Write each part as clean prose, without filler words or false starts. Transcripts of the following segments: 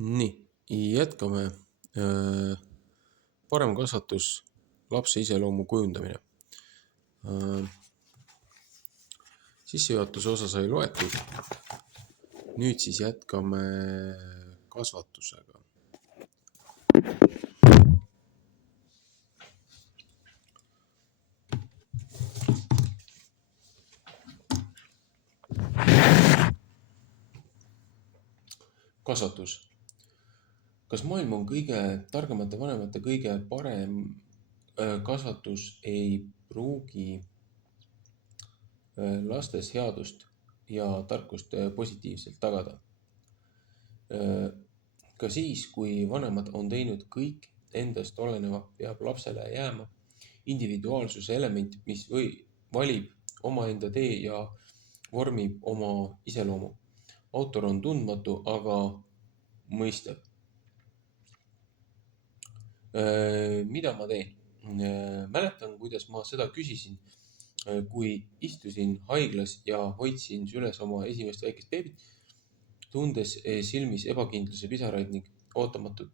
Nii, jätkame. Parem kasvatus, lapse iseloomu kujundamine. Sissejuhatuse osa sai loetud. Nüüd siis jätkame kasvatusega. Kasvatus. Kas maailm on kõige targemate vanemate kõige parem kasvatus ei pruugi lastes headust ja tarkust positiivselt tagada? Ka siis, kui vanemad on teinud kõik endast oleneva, peab lapsele jääma individuaalsuse element, mis valib omaenda tee ja vormib oma iseloomu. Autor on tundmatu, aga mõistev. Mida ma teen? Mäletan, kuidas ma seda küsisin, kui istusin haiglas ja hoidsin süles oma esimest väikest beebit, tundes silmis ebakindluse pisaraid ning ootamatut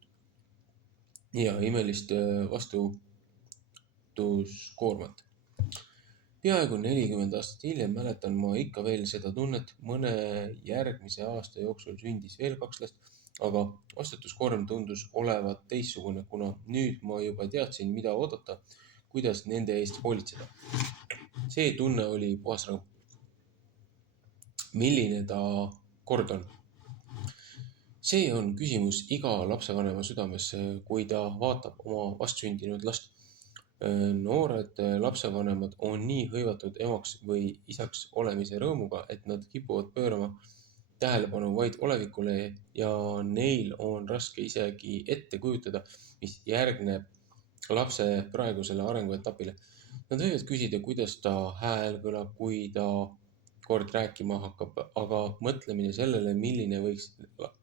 ja imelist vastutuskoormat. Peaaegu 40 aastat hiljem mäletan ma ikka veel seda tunnet. Mõne järgmise aasta jooksul sündis veel 2 last, aga vastutuskoorm tundus olevat teistsugune, kuna nüüd ma juba teadsin, mida oodata, kuidas nende eest hoolitseda. See tunne oli puhas rõõm. Milline ta kord on? See on küsimus iga lapsevanema südames, kui ta vaatab oma vastsündinud last. Noored lapsevanemad on nii hõivatud emaks või isaks olemise rõõmuga, et nad kipuvad pöörama tähelepanu vaid olevikule ja neil on raske isegi ette kujutada, mis järgneb lapse praegusele arenguetapile. Nad võivad küsida, kuidas ta hääl kõlab, kui ta kord rääkima hakkab, aga mõtlemine sellele, milline võiks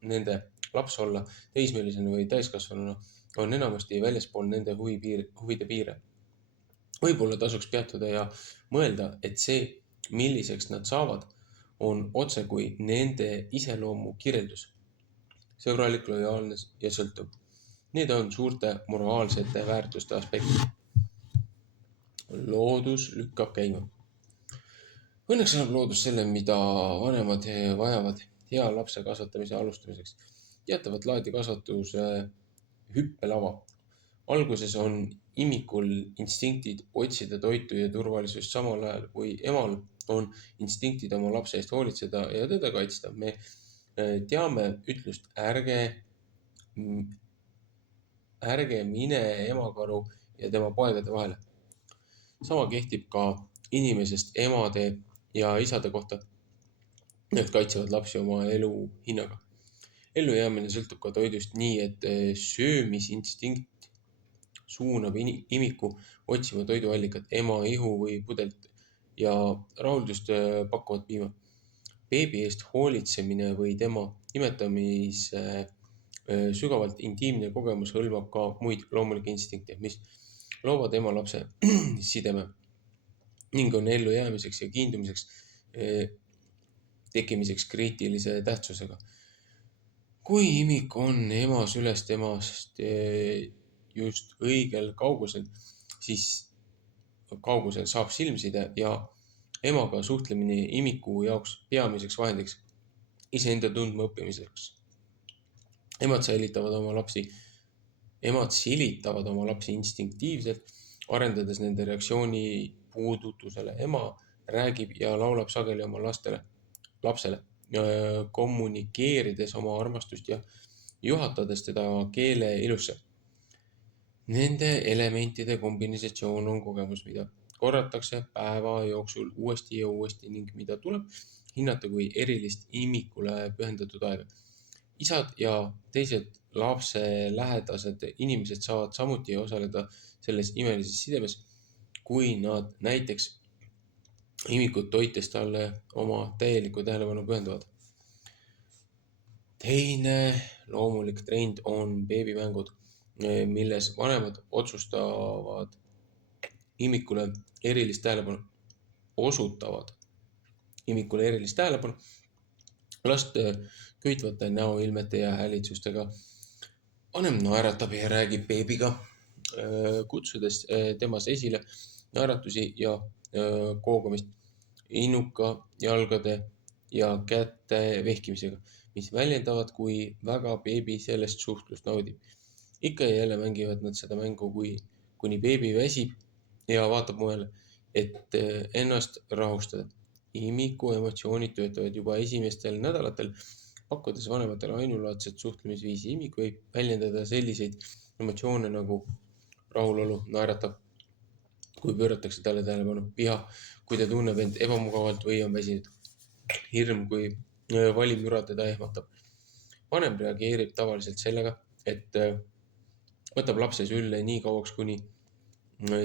nende laps olla teismelisena või täiskasvanuna, on enamasti väljaspool nende huvide piire. Võib-olla tasuks peatuda ja mõelda, et see, milliseks nad saavad, on otse kui nende iseloomu kirjeldus. Sõbralik, lojaalne ja sõltuv. Need on suurte moraalsete väärtuste aspektid. Loodus lükkab käima. Õnneks annab loodus selle, mida vanemad vajavad hea lapse kasvatamise alustamiseks. Teatavat laadi kasvatuse hüppelava. Alguses on imikul instinktid otsida toitu ja turvalisust, samal ajal kui emal on instinktid oma lapse eest hoolitseda ja teda kaitsta. Me teame ütlust, ärge mine emakaru ja tema poegade vahele. Sama kehtib ka inimesest emade ja isade kohta. Need kaitsevad lapsi oma elu hinnaga. Ellujäämine sõltub ka toidust nii, et söömisinstinkt suunab imiku otsima toiduallikat, ema ihu või pudelt ja rahuldust pakkuvat piima. Beebi eest hoolitsemine või tema imetamise sügavalt intiimne kogemus hõlmab ka muid loomulikke instinkte, mis loovad ema-lapse sideme ning on ellujäämiseks ja kiindumiseks tekkimiseks kriitilise tähtsusega. Kui imik on ema sülest emast just õigel kaugusel, siis kaugusel saab silmside ja emaga suhtlemine imiku jaoks peamiseks vahendiks iseenda tundma õppimiseks. Emad silitavad oma lapsi instinktiivselt, arendades nende reaktsiooni puudutusele. Ema räägib ja laulab sageli oma lapsele, kommunikeerides oma armastust ja juhatades teda keele ilusse. Nende elementide kombinatsioon on kogemus, mida korratakse päeva jooksul uuesti ja uuesti ning mida tuleb hinnata kui erilist imikule pühendatud aega. Isad ja teised lapse lähedased inimesed saavad samuti osaleda selles imelises sidemes, kui nad näiteks imikut toites talle oma täielikku tähelepanu pühendavad. Teine loomulik trend on beebimängud, milles vanemad osutavad imikule erilist tähelepanu last köitvate näoilmete ja häälitsustega. Vanem naeratab ja räägib beebiga, kutsudes temas esile naeratusi ja koogamist innuka jalgade ja käte vehkimisega, mis väljendavad, kui väga beebi sellest suhtlust naudib. Ikka ja jälle mängivad nad seda mängu, kuni beebi väsib ja vaatab mujale, et ennast rahustada. Imiku emotsioonid töötavad juba esimestel nädalatel, pakkudes vanematele ainulaadset suhtlemisviisi. Imik võib väljendada selliseid emotsioone nagu rahulolu, naeratab, kui pööratakse talle tähelepanu, viha, kui ta tunneb end ebamugavalt või on väsinud, hirm, kui valimüra teda ehmatab. Vanem reageerib tavaliselt sellega, et võtab lapse sülle nii kauaks, kuni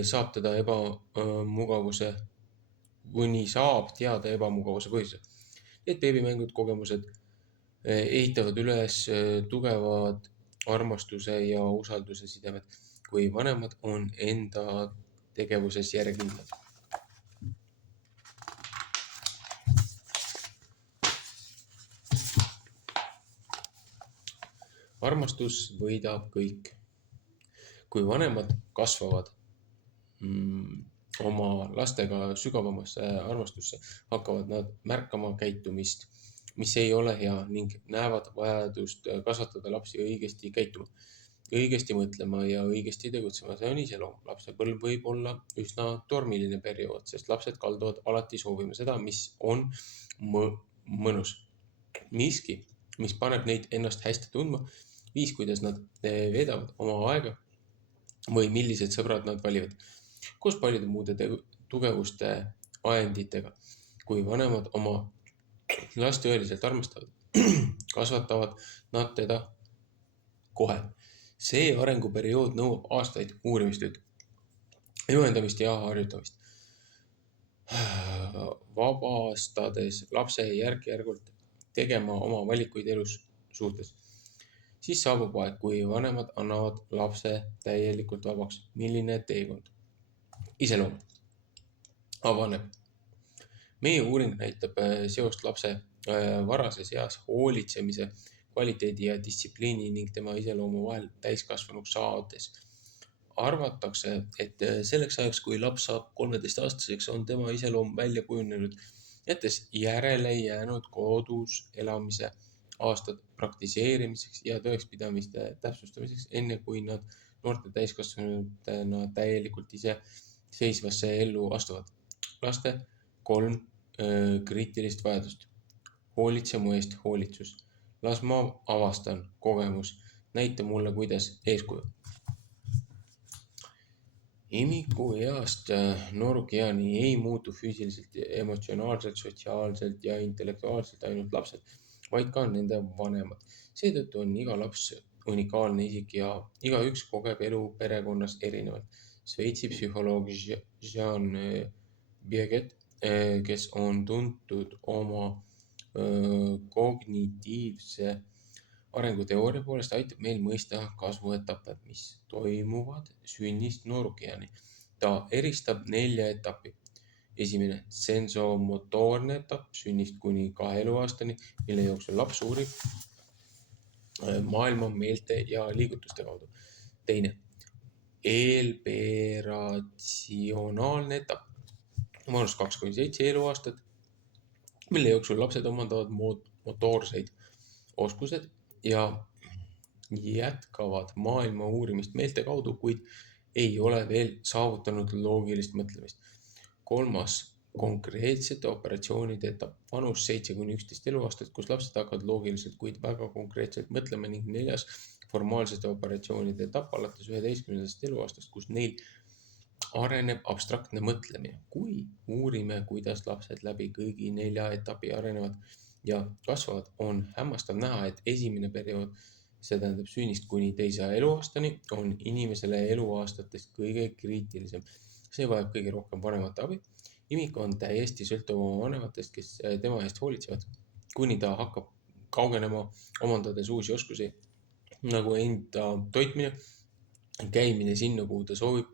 saab teada ebamugavuse põhjuse. Need beebimängud, kogemused ehitavad üles tugevad armastuse ja usalduse sidemed, kui vanemad on enda tegevuses järjekindlad. Armastus võidab kõik. Kui vanemad kasvavad oma lastega sügavamasse armastusse, hakkavad nad märkama käitumist, mis ei ole hea, ning näevad vajadust kasvatada lapsi õigesti käituma, õigesti mõtlema ja õigesti tegutsema. See on iseloom. Lapsepõlv võib olla üsna tormiline periood, sest lapsed kalduvad alati soovima seda, mis on mõnus. Miski, mis paneb neid ennast hästi tundma, viis, kuidas nad veedavad oma aega või millised sõbrad nad valivad, koos paljude muude tugevuste ajenditega. Kui vanemad oma last tõeliselt armastavad, kasvatavad nad teda kohe. See arenguperiood nõuab aastaid uurimistööd, juhendamist ja harjutamist, vabastades lapse järk-järgult tegema oma valikuid elus suhtes. Siis saabub aeg, kui vanemad annavad lapse täielikult vabaks. Milline teekond? Iseloom avaneb. Meie uuring näitab seost lapse varases eas hoolitsemise, kvaliteedi ja distsipliini ning tema iseloomu vahel täiskasvanuks saades. Arvatakse, et selleks ajaks, kui laps saab 13-aastaseks, on tema iseloom välja kujunenud, jättes järele jäänud kodus elamise aastad praktiseerimiseks ja tõekspidamiste täpsustamiseks, enne kui nad noorte täiskasvanutena täielikult iseseisvasse ellu astuvad. Laste 3 kriitilist vajadust. Hoolitse mu eest, hoolitsus. Las ma avastan, kogemus. Näita mulle, kuidas, eeskuju. Imiku east noorukeani ei muutu füüsiliselt, emotsionaalselt, sotsiaalselt ja intellektuaalselt ainult lapsed, vaid ka nende vanemad. Seetõttu on iga laps unikaalne isik ja igaüks kogeb elu perekonnas erinevalt. Šveitsi psühholoog Jean Piaget, kes on tuntud oma kognitiivse arenguteooria poolest, aitab meil mõista kasvuetappe, mis toimuvad sünnist noorukeani. Ta eristab 4 etappi. Esimene, sensomotoorne etapp sünnist kuni 2 eluaastani, mille jooksul laps uurib maailma meelte ja liigutuste kaudu. Teine, eelperatsionaalne etapp, vanus 2-7 eluaastat, mille jooksul lapsed omandavad motoorseid oskused ja jätkavad maailma uurimist meelte kaudu, kuid ei ole veel saavutanud loogilist mõtlemist. Kolmas, konkreetsete operatsioonide etapp, vanus 7-11 eluaastat, kus lapsed hakkavad loogiliselt, kuid väga konkreetselt mõtlema, ning 4, formaalsete operatsioonide etapp alates 11. eluaastast, kus neil areneb abstraktne mõtlemine. Kui uurime, kuidas lapsed läbi kõigi 4 etapi arenevad ja kasvavad, on hämmastav näha, et esimene periood, see tähendab sünnist kuni 2. eluaastani, on inimesele eluaastatest kõige kriitilisem. See vajab kõige rohkem vanemate abi. Imik on täiesti sõltuv oma vanematest, kes tema eest hoolitsevad, kuni ta hakkab kaugenema, omandades uusi oskusi, nagu enda toitmine, käimine sinna, kuhu ta soovib,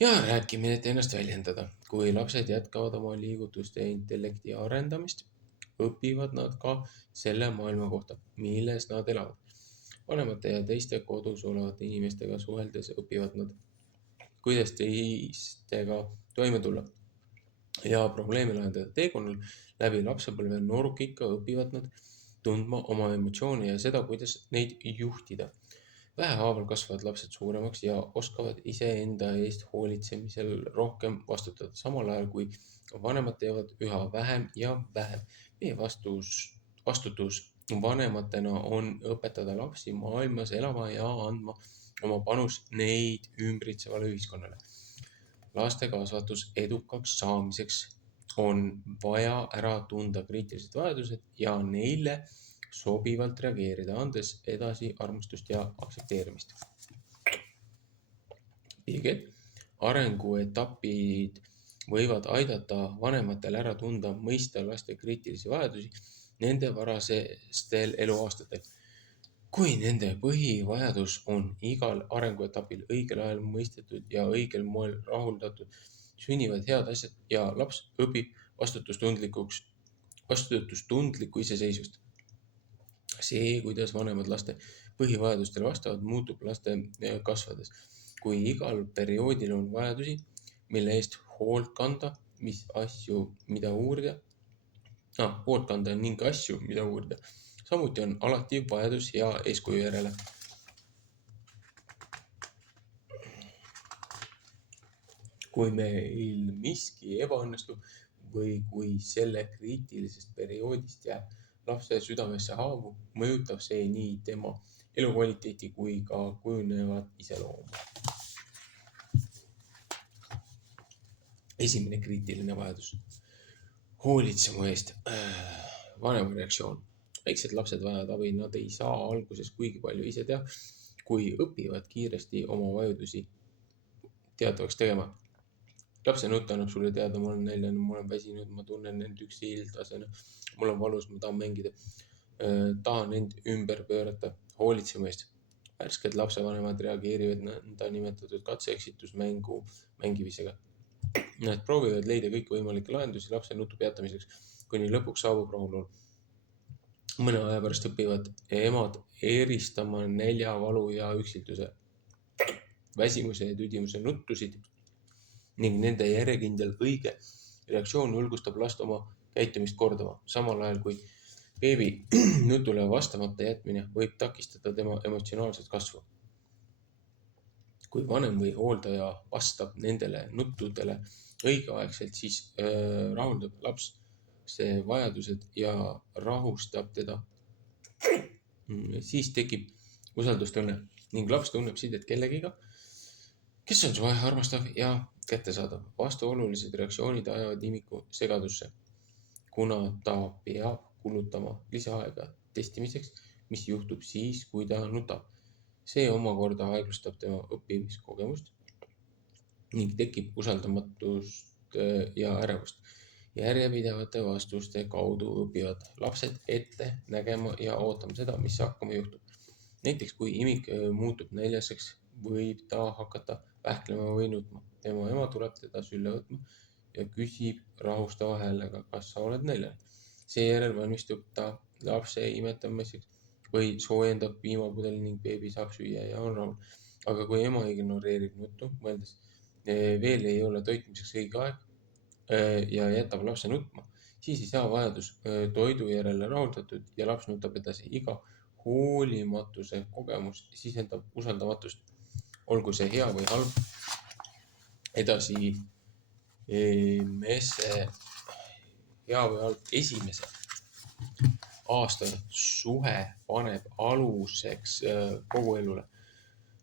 ja rääkimine, et ennast väljendada. Kui lapsed jätkavad oma liigutuste ja intellekti arendamist, õpivad nad ka selle maailma kohta, milles nad elavad. Vanemate ja teiste kodus olevate inimestega suheldes õpivad nad, kuidas teistega toime tulla ja probleeme lahendada. Teekonnal läbi lapsepõlve noorukikka õpivad nad tundma oma emotsioone ja seda, kuidas neid juhtida. Vähehaaval kasvavad lapsed suuremaks ja oskavad iseenda eest hoolitsemisel rohkem vastutada, samal ajal kui vanemad teevad üha vähem ja vähem. Meie vastutus vanematena on õpetada lapsi maailmas elama ja andma oma panus neid ümbritsevale ühiskonnale. Laste kasvatus edukaks saamiseks on vaja ära tunda kriitilised vajadused ja neile sobivalt reageerida, andes edasi armastust ja aktsepteerimist. Piged arenguetapid võivad aidata vanematel ära tunda, mõista laste kriitilisi vajadusi nende varasestel eluaastatel. Kui nende põhivajadus on igal arenguetapil õigel ajal mõistetud ja õigel moel rahuldatud, sünnivad head asjad ja laps õpib vastutustundlikku iseseisvust. See, kuidas vanemad laste põhivajadustele vastavad, muutub laste kasvades. Kui igal perioodil on vajadusi, mille eest hoolt kanda, mida uurida, ning asju, mida uurida. Samuti on alati vajadus hea eeskuju järele. Kui meil miski ebaõnnestub või kui selle kriitilisest perioodist jääb lapse südamesse haavu, mõjutab see nii tema elukvaliteeti kui ka kujunevat iseloomu. Esimene kriitiline vajadus. Hoolitse mu eest. Vanema reaktsioon. Väiksed lapsed vajavad abi, nad ei saa alguses kuigi palju ise teha, kui õpivad kiiresti oma vajadusi teatavaks tegema. Lapse nutt annab sulle teada, ma olen näljane, ma olen väsinud, ma tunnen end üksi ildasena, mul on valus, ma tahan mängida, tahan end ümber pöörata, hoolitse mu eest. Värsked lapsevanemad reageerivad nõnda nimetatud katse-eksitusmängu mängimisega. Nad proovivad leida kõikvõimalikke lahendusi lapse nutu peatamiseks, kuni lõpuks saabub rahulolu. Mõne aja pärast õpivad emad eristama näljavalu ja üksilduse, väsimuse ja tüdimuse nuttusid ning nende järjekindel õige reaktsioon julgustab last oma käitumist kordama, samal ajal kui beebi nutule vastamata jätmine võib takistada tema emotsionaalset kasvu. Kui vanem või hooldaja vastab nendele nuttudele õigeaegselt, siis rahuldab laps see vajadused ja rahustab teda. Siis tekib usaldustunne ning laps tunneb sidet kellegiga, kes on soe, armastav ja kättesaadav. Vastuolulised reaktsioonid ajavad imiku segadusse, kuna ta peab kulutama lisaaega testimiseks, mis juhtub siis, kui ta nutab. See omakorda aeglustab tema õppimiskogemust ning tekib usaldamatust ja ärevust. Järjepidevate vastuste kaudu õpivad lapsed ette nägema ja ootama seda, mis hakkama juhtub. Näiteks, kui imik muutub näljaseks, võib ta hakata vähklema või nutma. Tema ema tuleb teda sülle võtma ja küsib rahustava häälega, kas sa oled näljane. Seejärel valmistub ta lapse imetamiseks või soojendab piimapudeli ning beebi saab süüa ja on rahul. Aga kui ema ignoreerib nuttu, mõeldes veel ei ole toitmiseks õige aeg ja jätab lapse nutma, siis ei saa vajadus toidu järele rahuldatud ja laps nutab edasi. Iga hoolimatuse kogemus sisendab usaldamatust, olgu see hea või halb. Edasi esimese aasta suhe paneb aluseks kogu elule.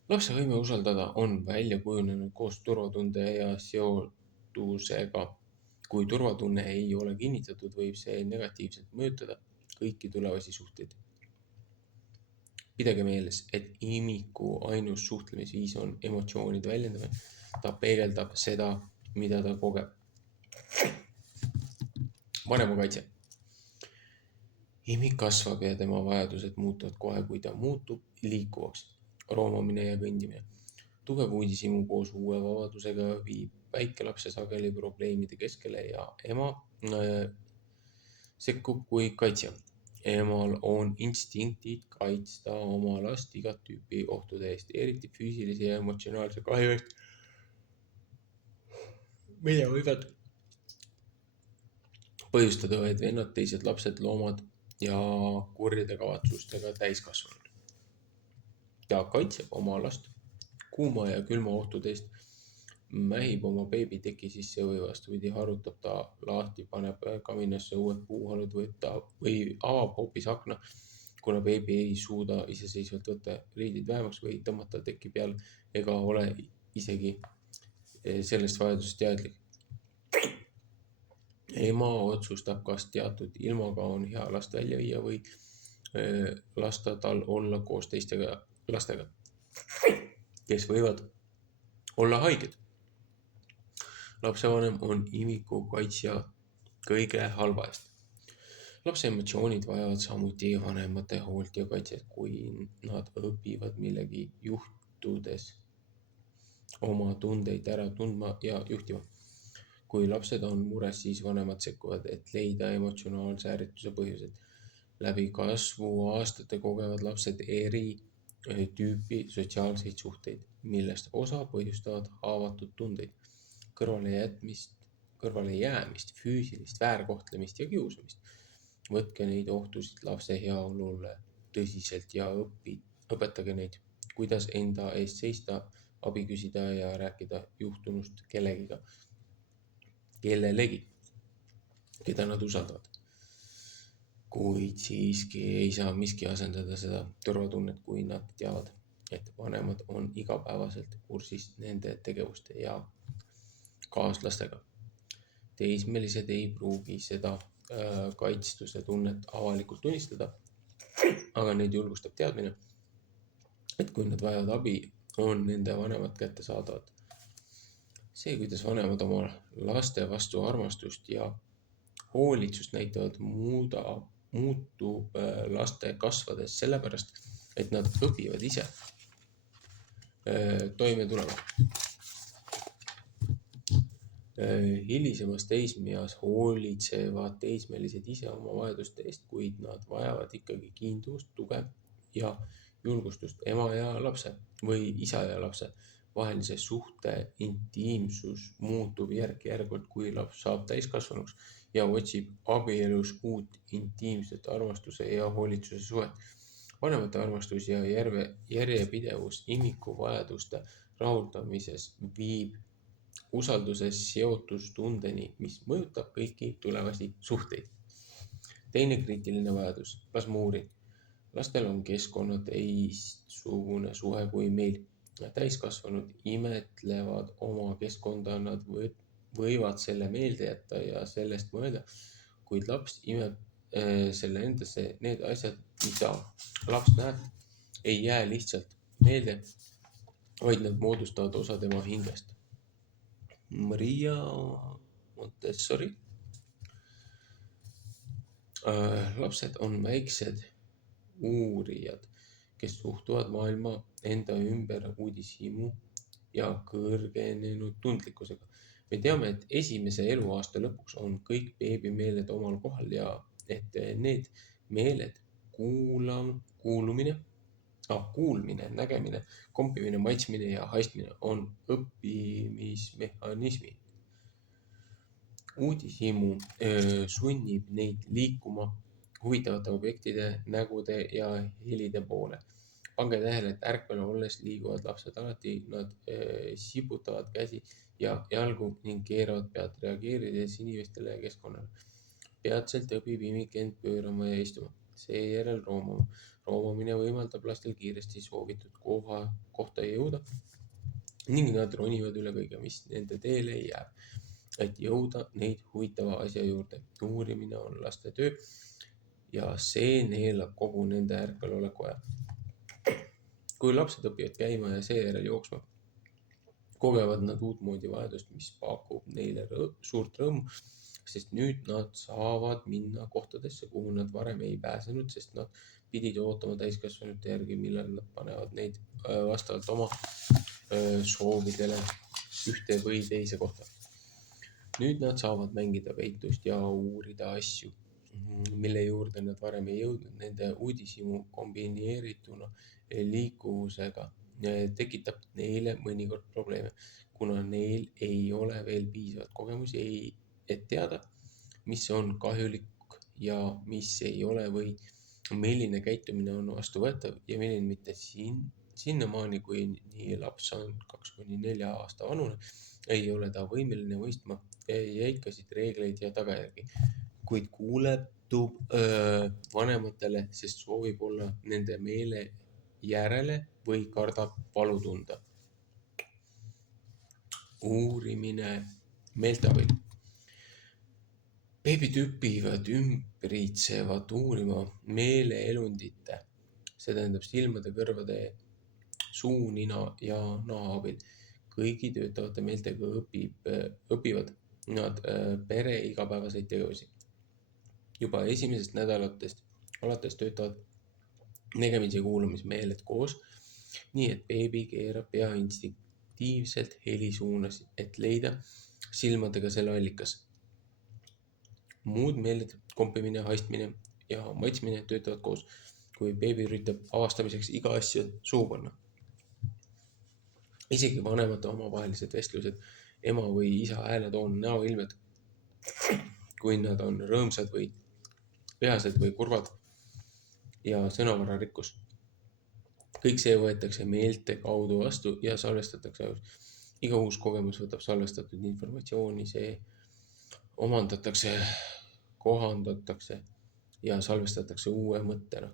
Lapse võime usaldada on välja kujunenud koos turvatunde ja seotusega. Kui turvatunne ei ole kinnitatud, võib see negatiivselt mõjutada kõiki tulevasi suhteid. Pidage meeles, et imiku ainus suhtlemisviis on emotsioonide väljendamine. Ta peegeldab seda, mida ta kogeb. Vanemakaitse. Imik kasvab ja tema vajadused muutuvad kohe, kui ta muutub liikuvaks. Roomamine ja kõndimine. Tugev uudishimu koos uue vabadusega viib väikelapse sageli probleemide keskele ja ema sekkub kui kaitsja. Emal on instinktid kaitsta oma last igat tüüpi ohtude eest, eriti füüsilise ja emotsionaalse kahju eest, mida võivad põhjustada õed, vennad, teised lapsed, loomad ja kurjade kavatsustega täiskasvanud. Ta kaitseb oma last kuuma ja külma ohtude eest, mähib oma beebi teki sisse või vastupidi, harutab ta lahti, paneb kaminasse uued puuhalud või avab hoopis akna, kuna beebi ei suuda iseseisvalt võtta riidid vähemaks või tõmmata teki peal ega ole isegi sellest vajadusest teadlik. Ema otsustab, kas teatud ilmaga on hea last välja viia või lasta tal olla koos teiste lastega, kes võivad olla haiged. Lapsevanem on imiku kaitsja kõige halva eest. Lapse emotsioonid vajavad samuti vanemate hoolt ja kaitset, kui nad õpivad millegi juhtudes oma tundeid ära tundma ja juhtima. Kui lapsed on mures, siis vanemad sekkuvad, et leida emotsionaalse ärrituse põhjused. Läbi kasvuaastate kogevad lapsed eri tüüpi sotsiaalseid suhteid, millest osa põhjustavad haavatud tundeid, kõrvale jäämist, füüsilist väärkohtlemist ja kiusamist. Võtke neid ohtusid lapse heaolule tõsiselt ja õpetage neid, kuidas enda eest seista, abi küsida ja rääkida juhtunust kellelegi, keda nad usaldavad. Kuid siiski ei saa miski asendada seda turvatunnet, kui nad teavad, et vanemad on igapäevaselt kursis nende tegevuste ja kaaslastega. Teismelised ei pruugi seda kaitstuse tunnet avalikult tunnistada, aga neid julgustab teadmine, et kui nad vajavad abi, on nende vanemad kättesaadavad. See, kuidas vanemad oma laste vastu armastust ja hoolitsust näitavad, muutub laste kasvades sellepärast, et nad õpivad ise toime tulema. Hilisemas teismeeas hoolitsevad teismelised ise oma vajaduste eest, kuid nad vajavad ikkagi kiinduvust, tuge ja julgustust. Ema ja lapse või isa ja lapse vahelise suhte intiimsus muutub järk-järgult, kui laps saab täiskasvanuks ja otsib abielus uut intiimset armastuse ja hoolitsuse suhet. Vanemate armastus ja järjepidevus imiku vajaduste rahuldamises viib usalduses seotustundeni, mis mõjutab kõiki tulevasi suhteid. Teine kriitiline vajadus, plasmuuri. Lastel on keskkonna teistsugune suhe kui meil. Täiskasvanud imetlevad oma keskkonda, nad võivad selle meelde jätta ja sellest mõelda, kuid laps imeb selle endasse. Need asjad, mida laps näeb, ei jää lihtsalt meelde, vaid nad moodustavad osa tema hingest. Maria Montessori. Lapsed on väiksed uurijad, kes suhtuvad maailma enda ümber uudishimu ja kõrgenenud tundlikkusega. Me teame, et esimese eluaasta lõpuks on kõik beebimeeled omal kohal ja et need meeled, kuulmine, nägemine, kompimine, maitsmine ja haistmine on õppimismehhanismid. Uudishimu sunnib neid liikuma huvitavate objektide, nägude ja helide poole. Pange tähele, et ärkvel olles liiguvad lapsed alati, nad siputavad käsi ja jalgu ning keeravad pead, reageerides inimestele ja keskkonnale. Peatselt õpib imik end pöörama ja istuma, seejärel roomama. Roomamine võimaldab lastel kiiresti soovitud kohta jõuda ning nad ronivad üle kõige, mis nende teele jääb, et jõuda neid huvitava asja juurde. Uurimine on laste töö ja see neelab kogu nende ärkveloleku aja. Kui lapsed õpivad käima ja seejärel jooksma, kogevad nad uutmoodi vajadust, mis pakub neile suurt rõõmu, sest nüüd nad saavad minna kohtadesse, kuhu nad varem ei pääsenud, sest nad pidid ootama täiskasvanute järgi, millal nad panevad neid vastavalt oma soovidele ühte või teise kohta. Nüüd nad saavad mängida peitust ja uurida asju, mille juurde nad varem ei jõudnud. Nende uudishimu kombineerituna liikuvusega tekitab neile mõnikord probleeme, kuna neil ei ole veel piisavalt kogemusi, et teada, mis on kahjulik ja mis ei ole või milline käitumine on vastuvõetav ja milline mitte. Sinnamaani, kuni laps on 2–4 aasta vanune, ei ole ta võimeline mõistma jäikasid reegleid ja tagajärgi, kuid kuuletub vanematele, sest soovib olla nende meele järele või kardab valu tunda. Uurimine meelteabil. Beebid õpivad ümbritsevat uurima meeleelundite, see tähendab silmade, kõrvade, suu, nina ja naha abil. Kõigi töötavate meeltega õpivad nad pere igapäevaseid tegevusi. Juba esimesest nädalatest alates töötavad nägemise ja kuulamismeeled koos, nii et beebi keerab pea instinktiivselt heli suunas, et leida silmadega selle allikas. Muud meeled, kompimine, haistmine ja maitsmine töötavad koos, kui beebi üritab avastamiseks iga asja suhu panna. Isegi vanemate omavahelised vestlused, ema või isa hääletoon, näoilmed, kui nad on rõõmsad või vihased või kurvad ja sõnavararikkus. Kõik see võetakse meelte kaudu vastu ja salvestatakse. Iga uus kogemus võtab salvestatud informatsiooni, see omandatakse, kohandatakse ja salvestatakse uue mõttena.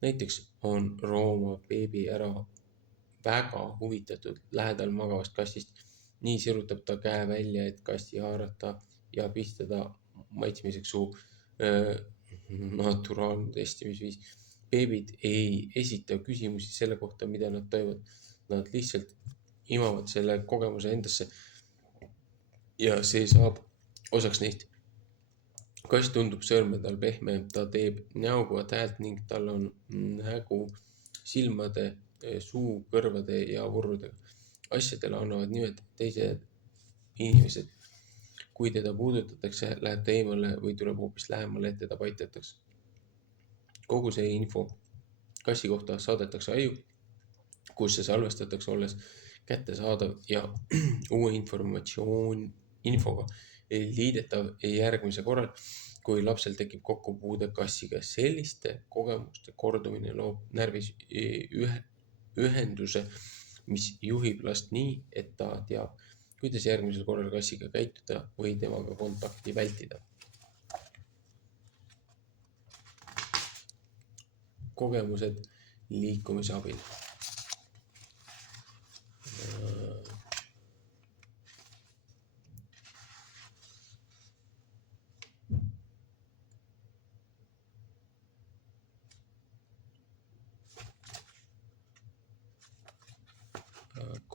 Näiteks on Rooma beebi väga huvitatud lähedal magavast kastist. Nii sirutab ta käe välja, et kasti haarata ja pistada maitsmiseks suu. Naturaalne testimisviis. Beebid ei esita küsimusi selle kohta, mida nad tajuvad. Nad lihtsalt imavad selle kogemuse endasse ja see saab osaks neist. Kast tundub sõrmedel pehme, ta teeb näoguvat häält ning tal on nägu silmade, suu, kõrvade ja vurrudega. Asjadele annavad nimed teised inimesed. Kui teda puudutatakse, läheb ta eemale või tuleb hoopis lähemale, et teda paitatakse. Kogu see info kassi kohta saadetakse aju, kus see salvestatakse, olles kättesaadav ja uue infoga liidetav järgmise korral, kui lapsel tekib kokkupuude kassiga. Selliste kogemuste kordumine loob närvis ühenduse, mis juhib last nii, et ta teab, kuidas järgmisel korral kassiga käituda või temaga kontakti vältida. Kogemused liikumise abil.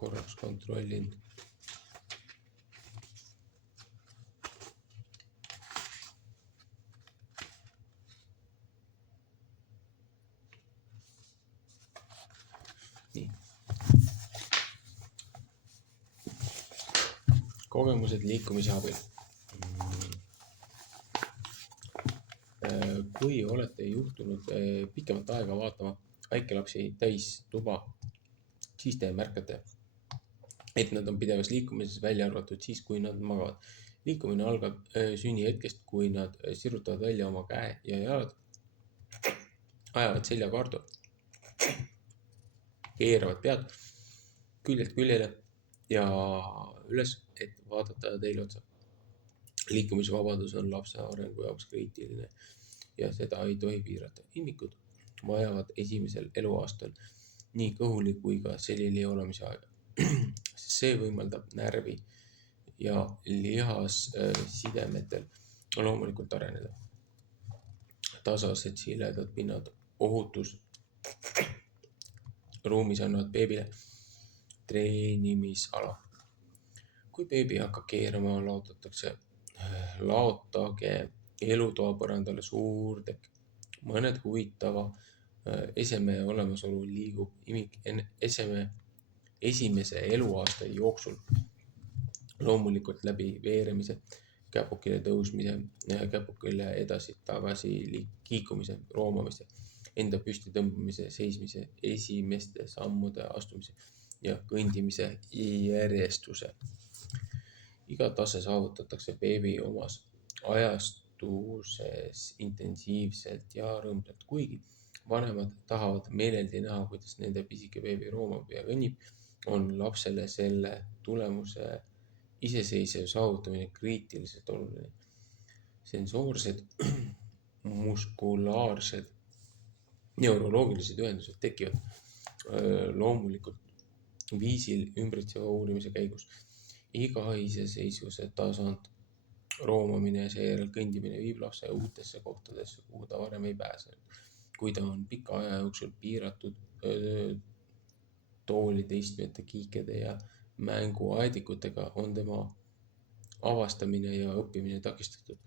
Korraks kontrollin. Nii. Kogemused liikumise abil. Kui olete juhtunud pikemat aega vaatama väikelapsi täis tuba, siis te märkate, et nad on pidevas liikumises, välja arvatud siis, kui nad magavad. Liikumine algab sünnihetkest, kui nad sirutavad välja oma käe ja jalad, ajavad selja kaardu, keeravad pead küljelt küljele ja üles, et vaadata teile otsa. Liikumisvabadus on lapse arengu jaoks kriitiline ja seda ei tohi piirata. Immikud vajavad esimesel eluaastal nii kõhuli kui ka selili olemise aega. See võimaldab närvi ja lihasidemetel loomulikult areneda. Tasased siledad pinnad, ohutus ruumis annavad beebile treenimisala. Kui beebi hakkab keerama, laotage elutoa põrandale suur tekk. Mõned huvitava eseme olemasolu liigub imik esimese eluaasta jooksul loomulikult läbi veeremise, käpukile tõusmise, käpukile edasi-tagasi kiikumise, roomamise, enda püsti tõmbamise, seismise, esimeste sammude astumise ja kõndimise järjestuse. Iga tase saavutatakse beebi omas ajastuses intensiivselt ja rõõmsalt, kuigi vanemad tahavad meeleldi näha, kuidas nende pisike beebi roomab ja kõnnib, on lapsele selle tulemuse iseseisev saavutamine kriitiliselt oluline. Sensoorsed, muskulaarsed, neuroloogilised ühendused tekivad loomulikult viisil ümbritseva uurimise käigus. Iga iseseisvuse tasand, roomamine ja seejärel kõndimine viib lapse uutesse kohtadesse, kuhu ta varem ei pääsenud. Kui ta on pika aja jooksul piiratud toolide, istmete, kiikede ja mänguaedikutega, on tema avastamine ja õppimine takistatud.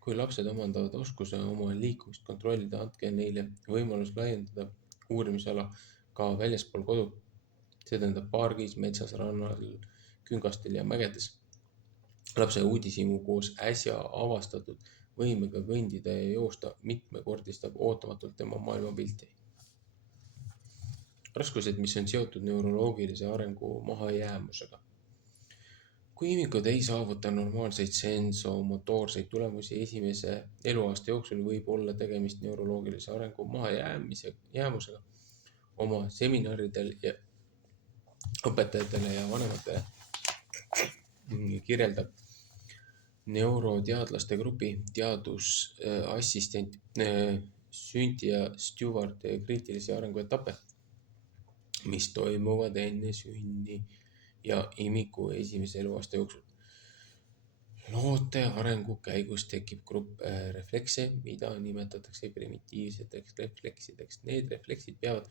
Kui lapsed omandavad oskuse oma liikumist kontrollida, andke neile võimalus laiendada uurimisala ka väljaspool kodu. See tähendab pargis, metsas, rannal, küngastel ja mägedes. Lapse uudishimu koos äsja avastatud võimega kõndida ja joosta mitmekordistab ootamatult tema maailmapilti. Raskused, mis on seotud neuroloogilise arengu mahajäämusega. Kui imikud ei saavuta normaalseid sensomotoorseid tulemusi esimese eluaasta jooksul, võib olla tegemist neuroloogilise arengu mahajäämusega. Oma seminaridel ja õpetajatele ja vanematele kirjeldab neuroteadlaste grupi teadusassistent Cynthia Stewart kriitilisi arenguetappe, mis toimuvad enne sünni ja imiku esimese eluaasta jooksul. Loote arengu käigus tekib grupp reflekse, mida nimetatakse primitiivseteks refleksideks. Need refleksid peavad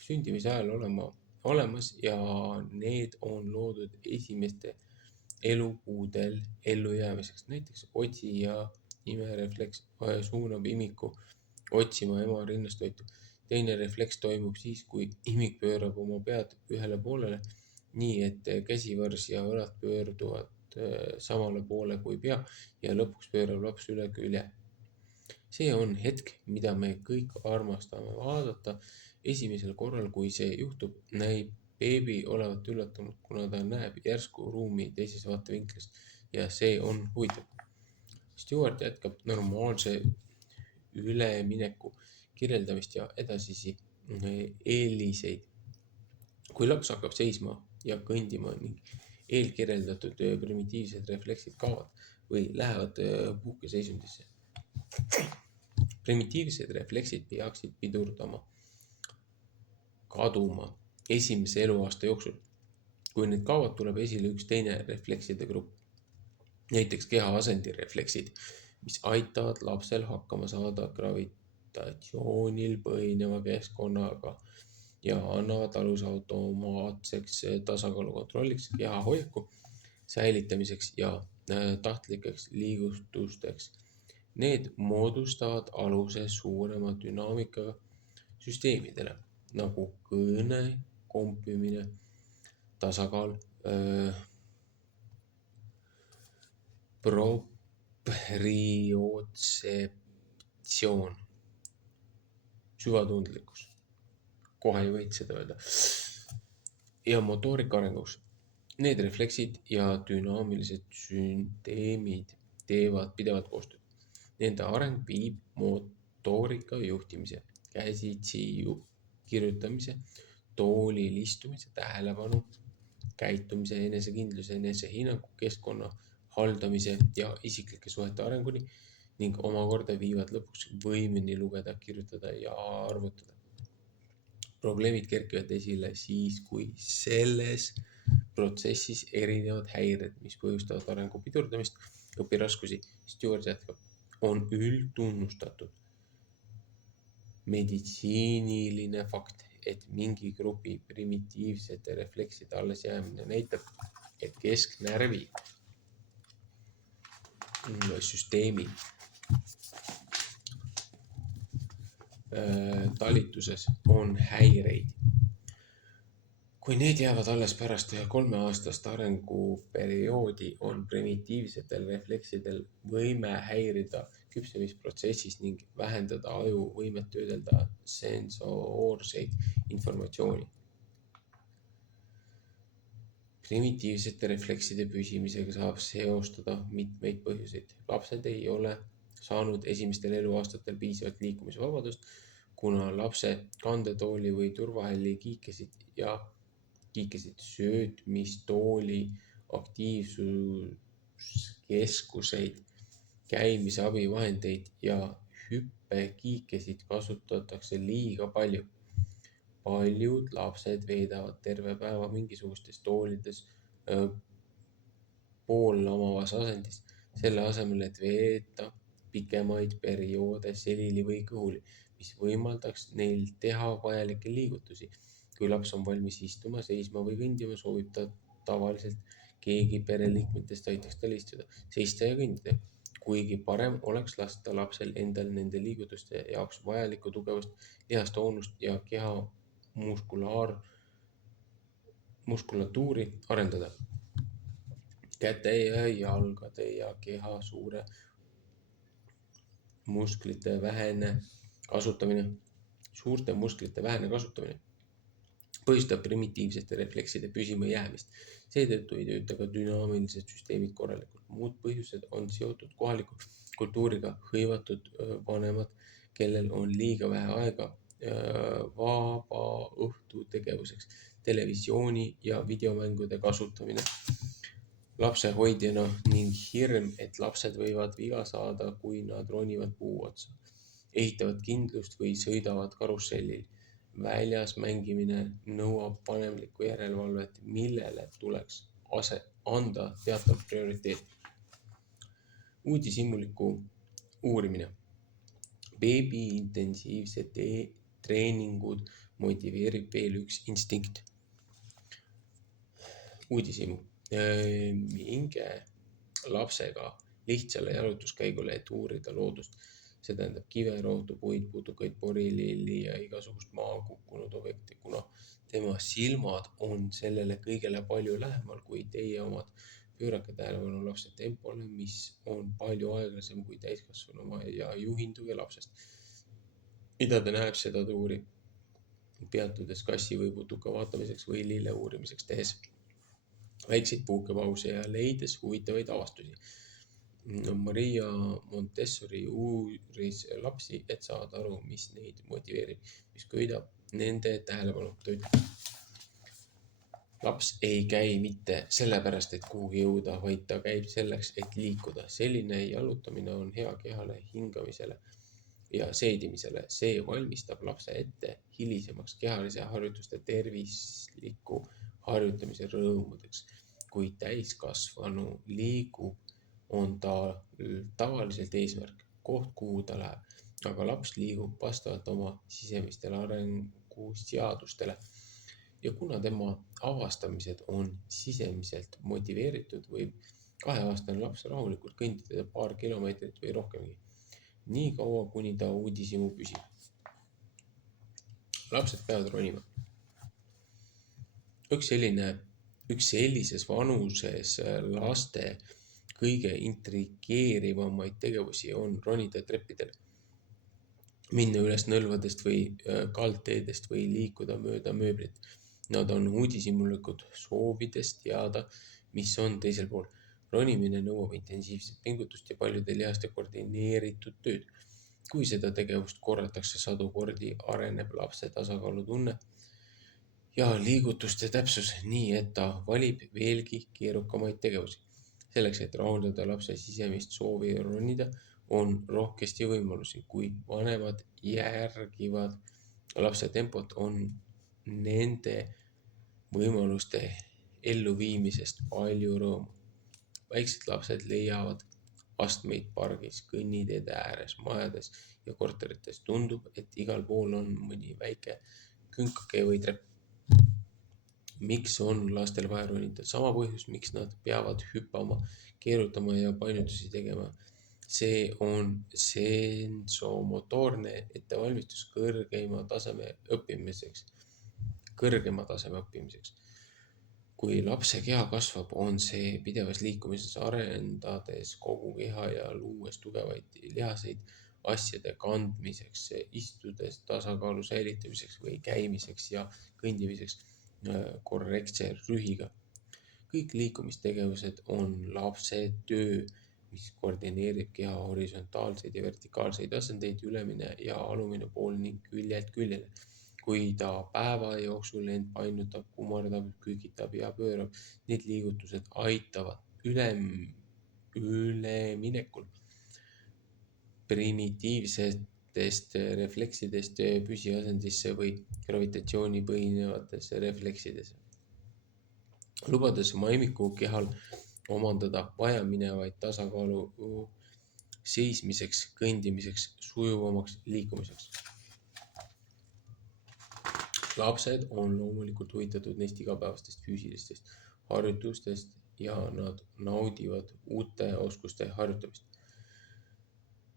sündimise ajal olema olemas ja need on loodud esimeste elukuudel ellujäämiseks. Näiteks otsi ja imerefleks suunab imiku otsima ema rinnast toitu. Teine refleks toimub siis, kui imik pöörab oma pead ühele poolele, nii et käsivars ja õlad pöörduvad samale poole kui pea ja lõpuks pöörab laps üle külje. See on hetk, mida me kõik armastame vaadata. Esimesel korral, kui see juhtub, näib beebi olevat üllatunud, kuna ta näeb järsku ruumi teises vaatevinklist ja see on huvitav. Stewart jätkab normaalse ülemineku kirjeldamist ja edasisi eeliseid. Kui laps hakkab seisma ja kõndima ning eelkirjeldatud primitiivsed refleksid kaovad või lähevad puhkeseisundisse. Primitiivsed refleksid peaksid pidurdama, kaduma esimese eluaasta jooksul. Kui need kaovad, tuleb esile üks teine reflekside grupp. Näiteks keha asendirefleksid, mis aitavad lapsel hakkama saada gravitatsioonil põhineva keskkonnaga ja annavad aluse automaatseks tasakaalu kontrolliks, keha hoiaku säilitamiseks ja tahtlikeks liigutusteks. Need moodustavad aluse suurema dünaamikaga süsteemidele, nagu kõne, kompimine, tasakaal, propriotseptsioon, süvatundlikkus, kohe ei võid seda öelda, ja motoorika arengus. Need refleksid ja dünaamilised süsteemid teevad pidevalt koostööd. Nende areng viib motoorika juhtimise, käsitsi kirjutamise, toolil istumise, tähelepanu, käitumise, enesekindluse, enesehinnangu, keskkonna haldamise ja isiklike suhete arenguni ning omakorda viivad lõpuks võimeni lugeda, kirjutada ja arvutada. Probleemid kerkivad esile siis, kui selles protsessis erinevad häired, mis põhjustavad arengu pidurdamist, õpiraskusi, Stewart jätkab, on üldtunnustatud meditsiiniline fakt, et mingi grupi primitiivsete reflekside alles jäämine näitab, et kesknärvi süsteemi talituses on häireid. Kui need jäävad alles pärast 3-aastast arenguperioodi, on primitiivsetel refleksidel võime häirida küpsemisprotsessis ning vähendada aju võimet töödelda sensoorseid informatsiooni. Primitiivsete reflekside püsimisega saab seostada mitmeid põhjuseid. Lapsed ei ole saanud esimestel eluaastatel piisavalt liikumisvabadust, kuna lapse kandetooli või turvahälli kiikesid söötmistooli aktiivsuskeskuseid, käimisabivahendeid ja hüppekiikesid kasutatakse liiga palju. Paljud lapsed veedavad terve päeva mingisugustes toolides poollamavas asendis, selle asemel, et veeta pikemaid perioode selili või kõhuli, mis võimaldaks neil teha vajalikke liigutusi. Kui laps on valmis istuma, seisma või kõndima, soovib ta tavaliselt keegi pereliikmetest aitaks tal istuda, seista ja kõndida. Kuigi parem oleks lasta lapsel endal nende liigutuste jaoks vajalikku tugevust, lihastoonust ja keha muskulatuuri arendada. Käte ja jalgade ja keha suurte musklite vähene kasutamine põhjustab primitiivsete reflekside püsima jäämist. Seetõttu ei tööta ka dünaamilised süsteemid korralikult. Muud põhjused on seotud kohaliku kultuuriga, hõivatud vanemad, kellel on liiga vähe aega vabaõhtu tegevuseks, televisiooni ja videomängude kasutamine lapsehoidjana ning hirm, et lapsed võivad viga saada, kui nad ronivad puu otsa, ehitavad kindlust või sõidavad karussellil. Väljas mängimine nõuab vanemlikku järelevalvet, millele tuleks anda teatav prioriteet. Uudishimuliku uurimine. Beebi intensiivse treeningud motiveerib veel üks instinkt. Uudishimu. Minge lapsega lihtsale jalutuskäigule, et uurida loodust. See tähendab kiverohtu, puid, putukaid, porililli ja igasugust maa kukkunud objekti, kuna tema silmad on sellele kõigele palju lähemal kui teie omad. Pöörake tähelepanu lapse tempole, mis on palju aeglasem kui täiskasvanu oma ja juhinduge lapsest. Mida ta näeb, seda ta uurib, peatudes kassi või putuka vaatamiseks või lille uurimiseks tehes väikseid puhkepause ja leides huvitavaid avastusi. Maria Montessori uuris lapsi, et saada aru, mis neid motiveerib, mis köidab nende tähelepanu. Laps ei käi mitte sellepärast, et kuhugi jõuda, vaid ta käib selleks, et liikuda. Selline jalutamine on hea kehale, hingamisele ja seedimisele. See valmistab lapse ette hilisemaks kehalise harjutuste tervisliku harjutamise rõõmudeks. Kui täiskasvanu liigub, on ta tavaliselt eesmärk, koht, kuhu ta läheb, aga laps liigub vastavalt oma sisemistele arenguseadustele. Ja kuna tema avastamised on sisemiselt motiveeritud, võib 2-aastane laps rahulikult kõndida paar kilomeetrit või rohkemgi, nii kaua, kuni ta uudishimu püsib. Lapsed peavad ronima. Üks sellises vanuses laste kõige intrigeerivamaid tegevusi on ronida treppidel, minna üles nõlvadest või kaldteedest või liikuda mööda mööblit. Nad on uudishimulikud, soovides teada, mis on teisel pool. Ronimine nõuab intensiivset pingutust ja paljude lihaste koordineeritud tööd. Kui seda tegevust korratakse sadu kordi, areneb lapse tasakaalutunne ja liigutuste täpsus, nii et ta valib veelgi keerukamaid tegevusi. Selleks, et rahuldada lapse sisemist soovi ronida, on rohkesti võimalusi. Kui vanemad järgivad lapse tempot, on nende võimaluste elluviimisest palju rõõmu. Väiksed lapsed leiavad astmeid pargis, kõnniteede ääres, majades ja korterites. Tundub, et igal pool on mõni väike künkake või trepp. Miks on lastel vaja ronida? Sama põhjus, miks nad peavad hüppama, keerutama ja painutusi tegema. See on sensomotoorne ettevalmistus kõrgeima taseme õppimiseks. kõrgema taseme õppimiseks. Kui lapse keha kasvab, on see pidevas liikumises, arendades kogu keha ja luues tugevaid lihaseid asjade kandmiseks, istudes tasakaalu säilitamiseks või käimiseks ja kõndimiseks korrektse rühiga. Kõik liikumistegevused on lapse töö, mis koordineerib keha horisontaalseid ja vertikaalseid asendeid, ülemine ja alumine pool ning küljelt küljele. Kui ta päeva jooksul end painutab, kumardab, kükitab ja pöörab, need liigutused aitavad üleminekul primitiivsetest refleksidest püsiasendisse või gravitatsiooni põhinevatesse refleksidesse, lubades maimiku kehal omandada vajaminevaid tasakaalu seismiseks, kõndimiseks, sujuvamaks liikumiseks. Lapsed on loomulikult huvitatud neist igapäevastest füüsilistest harjutustest ja nad naudivad uute oskuste harjutamist.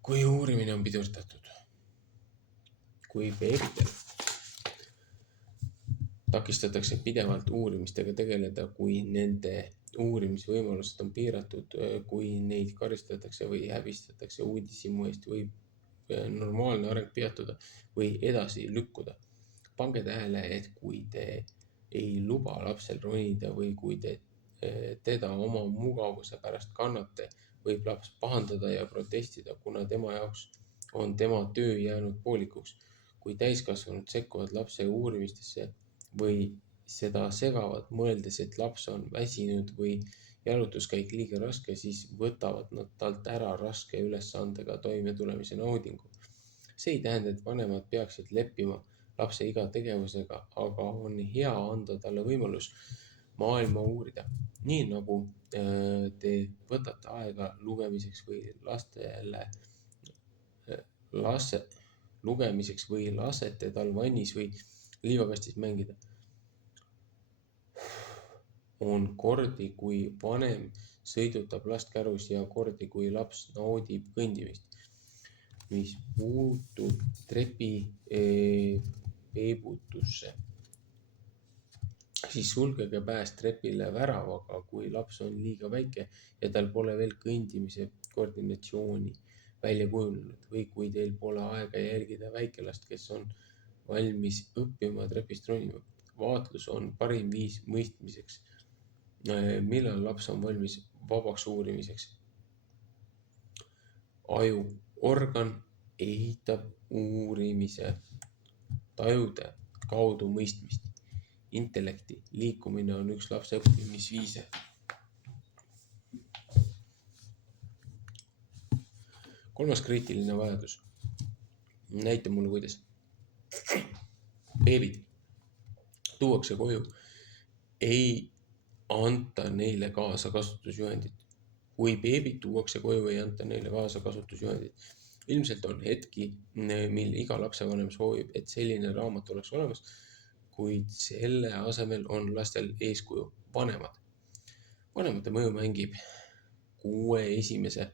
Kui uurimine on pidurdatud, kui beebitel takistatakse pidevalt uurimistega tegeleda, kui nende uurimisvõimalused on piiratud, kui neid karistatakse või häbistatakse uudishimu eest, võib normaalne areng peatuda või edasi lükkuda. Pange tähele, et kui te ei luba lapsel ronida või kui te teda oma mugavuse pärast kannate, võib laps pahandada ja protestida, kuna tema jaoks on tema töö jäänud poolikuks. Kui täiskasvanud sekkuvad lapse uurimistesse või seda segavad, mõeldes, et laps on väsinud või jalutuskäik liiga raske, siis võtavad nad talt ära raske ülesandega toimetulemise naudingu. See ei tähenda, et vanemad peaksid leppima lapse iga tegevusega, aga on hea anda talle võimalus maailma uurida. Nii nagu te võtate aega lugemiseks või lasete tal vannis või liivakastis mängida. On kordi, kui vanem sõidutab last kärus ja kordi, kui laps naudib kõndimist. Mis puutub trepi peebutusse, siis sulgege pääs trepile väravaga, kui laps on liiga väike ja tal pole veel kõndimise koordinatsiooni välja kujunenud või kui teil pole aega jälgida väikelast, kes on valmis õppima trepist ronima. Vaatlus on parim viis mõistmiseks, millal laps on valmis vabaks uurimiseks. Aju organ ehitab uurimise tajude kaudu mõistmist. Intellekti liikumine on üks lapse õppimisviise. Kolmas kriitiline vajadus. Näita mulle, kuidas. Beebid tuuakse koju. Ei anta neile kaasa kasutusjuhendit. Kui beebid tuuakse koju, ei anta neile kaasa kasutusjuhendit. Ilmselt on hetki, mil iga lapsevanem soovib, et selline raamat oleks olemas, kuid selle asemel on lastel eeskuju vanemad. Vanemate mõju mängib 6 esimese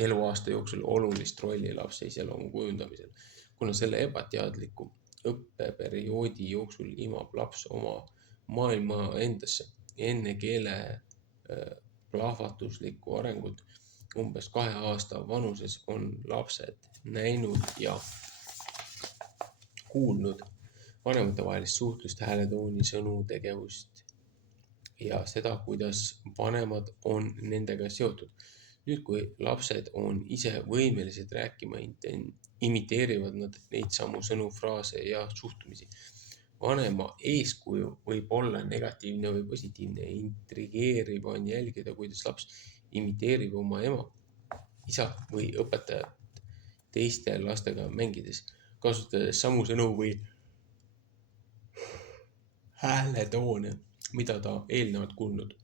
eluaasta jooksul olulist rolli lapse iseloomu kujundamisel, kuna selle ebateadliku õppeperioodi jooksul imab laps oma maailma endasse. Enne keele plahvatuslikku arengut umbes 2 aasta vanuses on lapsed näinud ja kuulnud vanematevahelist suhtlust, hääletooni, sõnu, tegevust ja seda, kuidas vanemad on nendega seotud. Nüüd, kui lapsed on ise võimelised rääkima, imiteerivad nad neid samu sõnu, fraase ja suhtumisi. Vanema eeskuju võib olla negatiivne või positiivne. Intrigeeriv on jälgida, kuidas laps imiteerib oma ema, isa või õpetajat teiste lastega mängides, kasutades samu sõnu või hääletoone, mida ta on eelnevalt kuulnud.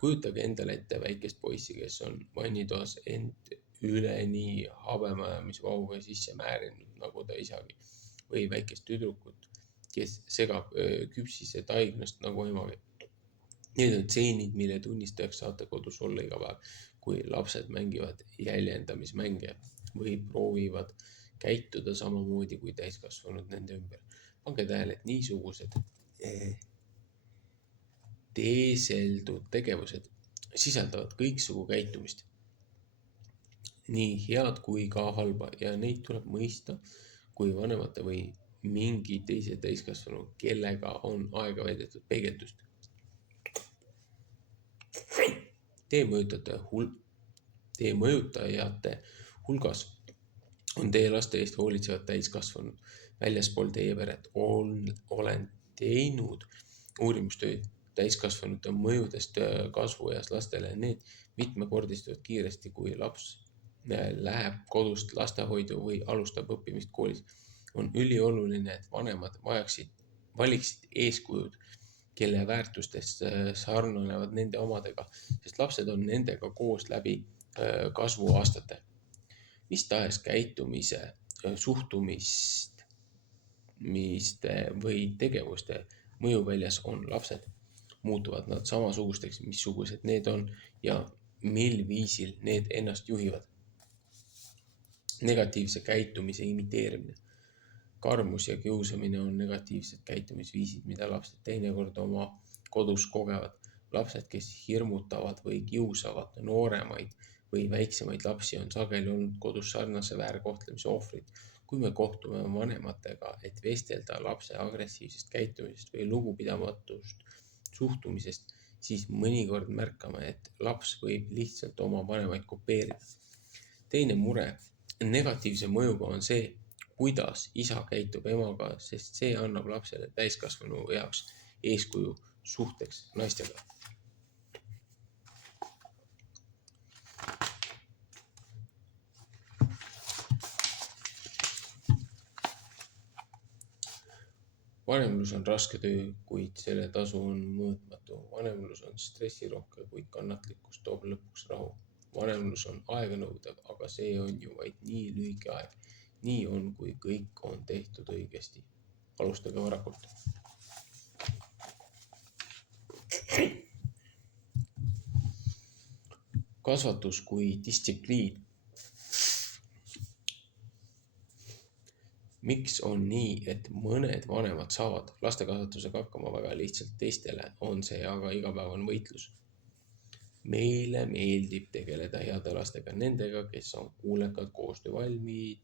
Kujutage endale ette väikest poissi, kes on vannitoas end üleni habemajamisvauga sisse määrinud, nagu ta isagi, või väikest tüdrukut, kes segab küpsise taignast nagu emagi. Need on tseenid, mille tunnistajaks saate kodus olla iga päev, kui lapsed mängivad jäljendamismänge või proovivad käituda samamoodi kui täiskasvanud nende ümber. Pange tähele, et niisugused teeseldud tegevused sisaldavad kõiksugu käitumist, nii head kui ka halba, ja neid tuleb mõista kui vanemate või mingi teise täiskasvanu, kellega on aega veedetud peegeldust. Teie mõjutajate hulgas on teie laste eest hoolitsevad täiskasvanud väljaspool teie peret. Olen teinud uurimustöid täiskasvanute mõjudest kasvueas lastele. Need mitmekordistuvad kiiresti, kui laps läheb kodust lastehoidu või alustab õppimist koolis. On ülioluline, et vanemad valiksid eeskujud, kelle väärtustest sarnanevad nende omadega, sest lapsed on nendega koos läbi kasvuaastate. Mis tahes käitumise, suhtumiste või tegevuste mõjuväljas on lapsed, muutuvad nad samasugusteks, missugused need on ja mil viisil need ennast juhivad. Negatiivse käitumise imiteerimine. Karmus ja kiusamine on negatiivsed käitumisviisid, mida lapsed teinekord oma kodus kogevad. Lapsed, kes hirmutavad või kiusavad nooremaid või väiksemaid lapsi, on sageli olnud kodus sarnase väärkohtlemise ohvrid. Kui me kohtume vanematega, et vestelda lapse agressiivsest käitumisest või lugupidamatust suhtumisest, siis mõnikord märkame, et laps võib lihtsalt oma vanemaid kopeerida. Teine mure negatiivse mõjuga on see, kuidas isa käitub emaga, sest see annab lapsele täiskasvanu jaoks eeskuju suhteks naistega. Vanemlus on raske töö, kuid selle tasu on mõõtmatu. Vanemlus on stressirohke, kuid kannatlikkus toob lõpuks rahu. Vanemlus on aeganõudev, aga see on ju vaid nii lühike aeg. Nii on, kui kõik on tehtud õigesti. Alustage varakult. Kasvatus kui distsipliin. Miks on nii, et mõned vanemad saavad lastekasvatusega hakkama väga lihtsalt, teistele on see aga igapäevane võitlus? Meile meeldib tegeleda heade lastega, nendega, kes on kuulekad, koostöövalmid,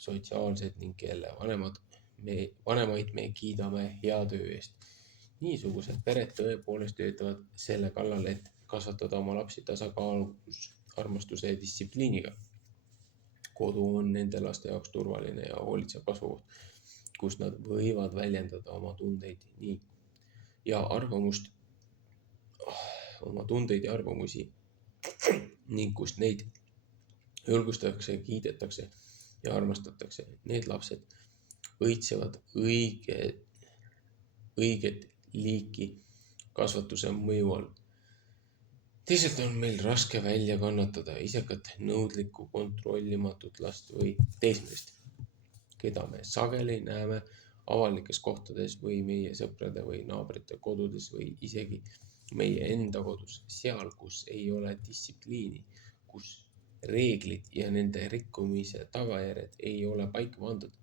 sotsiaalsed ning kelle vanemaid me kiidame hea töö eest. Niisugused pered tõepoolest töötavad selle kallal, et kasvatada oma lapsi tasakaalus armastuse ja distsipliiniga. Kodu on nende laste jaoks turvaline ja hoolitsev kasvukoht, kus nad võivad väljendada oma tundeid ja arvamusi ning kus neid julgustatakse, kiidetakse ja armastatakse. Need lapsed õitsevad õiget liiki kasvatuse mõju all. Teisalt on meil raske välja kannatada isekat, nõudlikku, kontrollimatut last või teismelist, keda me sageli näeme avalikes kohtades või meie sõprade või naabrite kodudes või isegi meie enda kodus, seal, kus ei ole distsipliini, kus reeglid ja nende rikkumise tagajärjed ei ole paika pandud,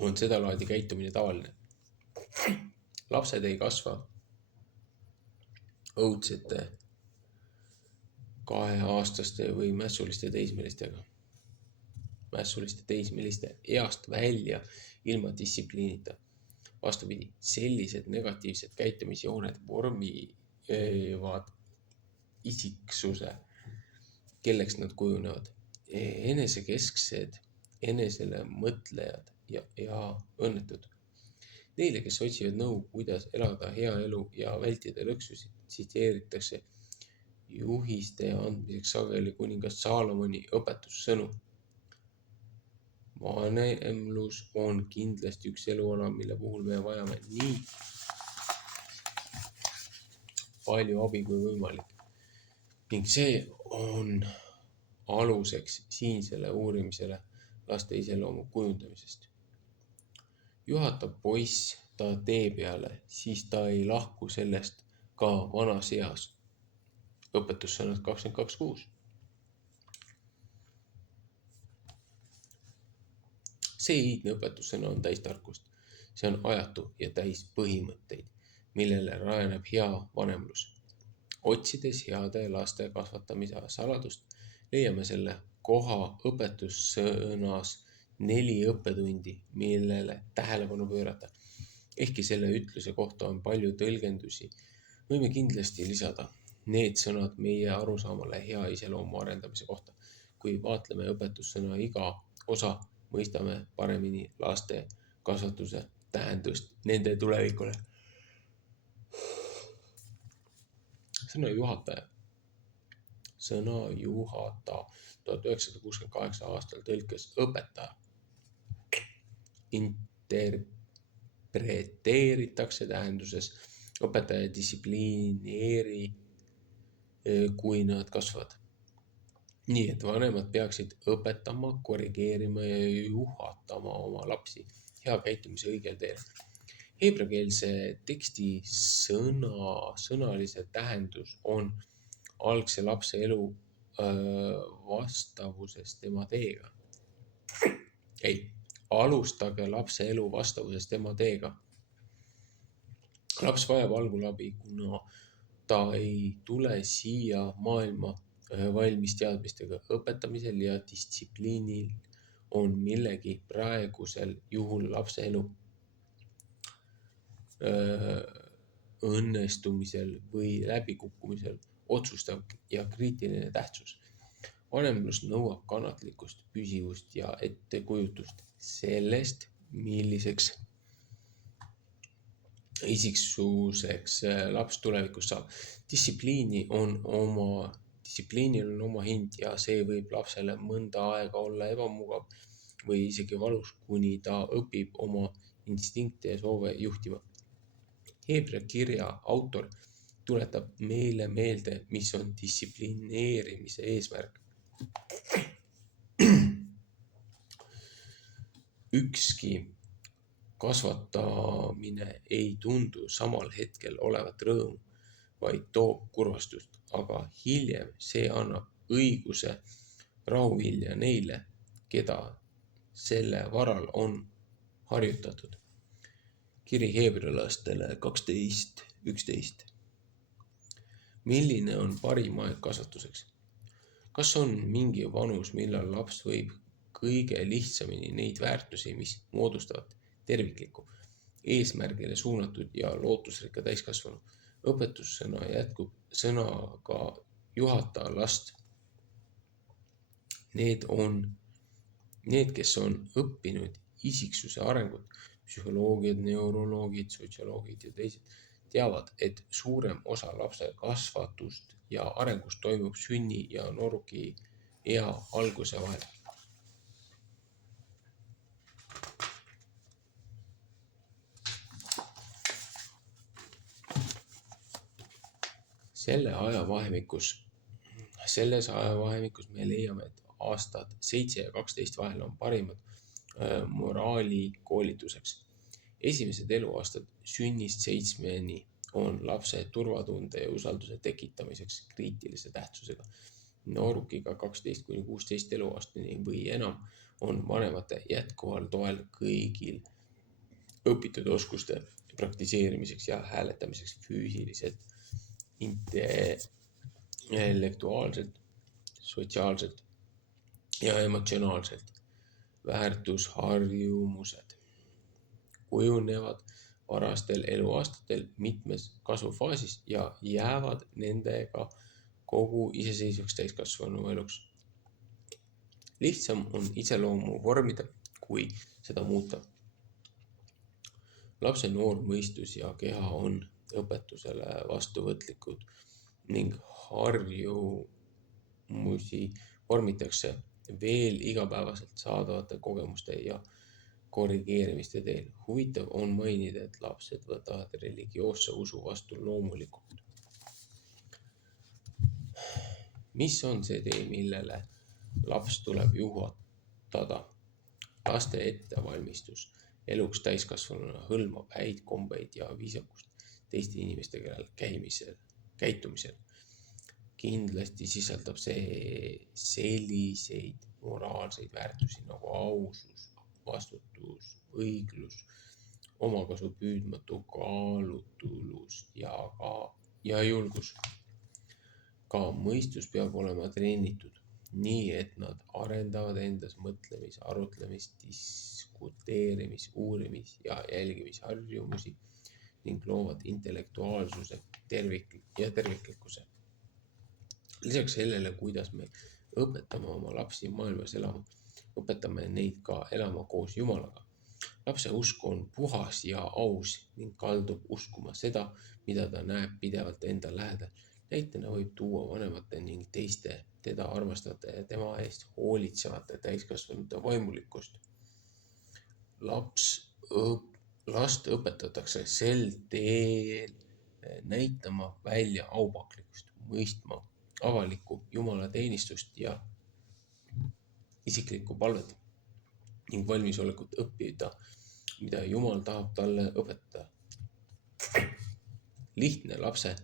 on sedalaadi käitumine tavaline. Lapsed ei kasva õudsete 2-aastaste või mässuliste teismeliste east välja ilma distsipliinita. Vastupidi, sellised negatiivsed käitumisjooned vormivad isiksuse, kelleks nad kujunevad. Enesekesksed, enesele mõtlejad ja õnnetud. Neile, kes otsivad nõu, kuidas elada hea elu ja vältida lõksusid, tsiteeritakse juhiste andmiseks sageli kuningas Saalomoni õpetussõnu. Vanemlus on kindlasti üks eluala, mille puhul me vajame nii palju abi kui võimalik. Ning see on aluseks siinsele uurimisele laste iseloomu kujundamisest. Juhatab poiss ta tee peale, siis ta ei lahku sellest ka vanas eas. Õpetussõnad 22.6. See iidne õpetussõna on täis tarkust. See on ajatu ja täis põhimõtteid, millele rajaneb hea vanemlus. Otsides heade laste kasvatamise saladust, leiame selle koha õpetussõnas 4 õppetundi, millele tähelepanu pöörata. Ehkki selle ütluse kohta on palju tõlgendusi, võime kindlasti lisada need sõnad meie arusaamale hea iseloomu arendamise kohta. Kui vaatleme õpetussõna iga osa, mõistame paremini laste kasvatuse tähendust nende tulevikule. Sõna juhataja. Sõna juhata 1968 aastal tõlkes õpetaja. Interpreteeritakse tähenduses õpetaja distsiplineeri, kui nad kasvavad. Nii et vanemad peaksid õpetama, korrigeerima ja juhatama oma lapsi hea käitumise õigel teel. Heebreakeelse teksti sõnalise tähendus on algse lapse elu vastavuses tema teega. Alustage lapse elu vastavuses tema teega. Laps vajab algul abi, kuna ta ei tule siia maailma valmis teadmistega. Õpetamisel ja distsipliinil on millegi praegusel juhul lapse elu õnnestumisel või läbikukkumisel otsustav ja kriitiline tähtsus. Vanemlus nõuab kannatlikkust, püsivust ja ettekujutust sellest, milliseks isiksuseks laps tulevikus saab. Distsipliinil on oma hind ja see võib lapsele mõnda aega olla ebamugav või isegi valus, kuni ta õpib oma instinkte ja soove juhtima. Heebrea kirja autor tuletab meile meelde, mis on distsiplineerimise eesmärk. Ükski kasvatamine ei tundu samal hetkel olevat rõõm, vaid toob kurvastust, aga hiljem see annab õiguse rahuvilja neile, keda selle varal on harjutatud. Kiri heebrealastele 12:11. Milline on parim aeg kasvatuseks? Kas on mingi vanus, millal laps võib kõige lihtsamini neid väärtusi, mis moodustavad tervikliku, eesmärgile suunatud ja lootusrikka täiskasvanu? Õpetussõna jätkub sõnaga juhata last. Need, kes on õppinud isiksuse arengut, psühholoogid, neuroloogid, sotsioloogid ja teised, teavad, et suurem osa lapse kasvatust ja arengust toimub sünni ja nooruki ea alguse vahel. Selles ajavahemikus me leiame, et aastad 7 ja 12 vahel on parimad moraalikoolituseks. Esimesed eluaastad sünnist 7-ni on lapse turvatunde ja usalduse tekitamiseks kriitilise tähtsusega. Noorukiga 12-16 eluaastani või enam on vanemate jätkuval toel kõigil õpitud oskuste praktiseerimiseks ja hääletamiseks füüsiliselt, intellektuaalselt, sotsiaalselt ja emotsionaalselt. Väärtusharjumused kujunevad varastel eluaastatel mitmes kasvufaasis ja jäävad nendega kogu iseseisvaks täiskasvanu eluks. Lihtsam on iseloomu vormida, kui seda muuta. Lapse noor mõistus ja keha on õpetusele vastuvõtlikud ning harjumusi vormitakse veel igapäevaselt saadavate kogemuste ja korrigeerimiste teel. Huvitav on mainida, et lapsed võtavad religioosse usu vastu loomulikult. Mis on see tee, millele laps tuleb juhatada? Laste ettevalmistus eluks täiskasvanuna hõlmab häid kombeid ja viisakust teiste inimestega käitumisel. Kindlasti sisaldab see selliseid moraalseid väärtusi nagu ausus, vastutus, õiglus, omakasu püüdmatu kaalutulus ja julgus. Ka mõistus peab olema treenitud, nii et nad arendavad endas mõtlemis, arutlemis, diskuteerimis, uurimis ja jälgimisharjumusi ning loovad intellektuaalsuse ja terviklikkuse. Lisaks sellele, kuidas me õpetame oma lapsi maailmas elama, õpetame neid ka elama koos Jumalaga. Lapse usk on puhas ja aus ning kaldub uskuma seda, mida ta näeb pidevalt enda lähedal. Näitena võib tuua vanemate ning teiste teda armastavate ja tema eest hoolitsevate täiskasvanute vaimulikkust. Last õpetatakse sel teel näitama välja aupaklikkust, mõistma avalikku jumalateenistust ja isiklikku palvet ning valmisolekut õppida, mida Jumal tahab talle õpetada. Lihtne lapse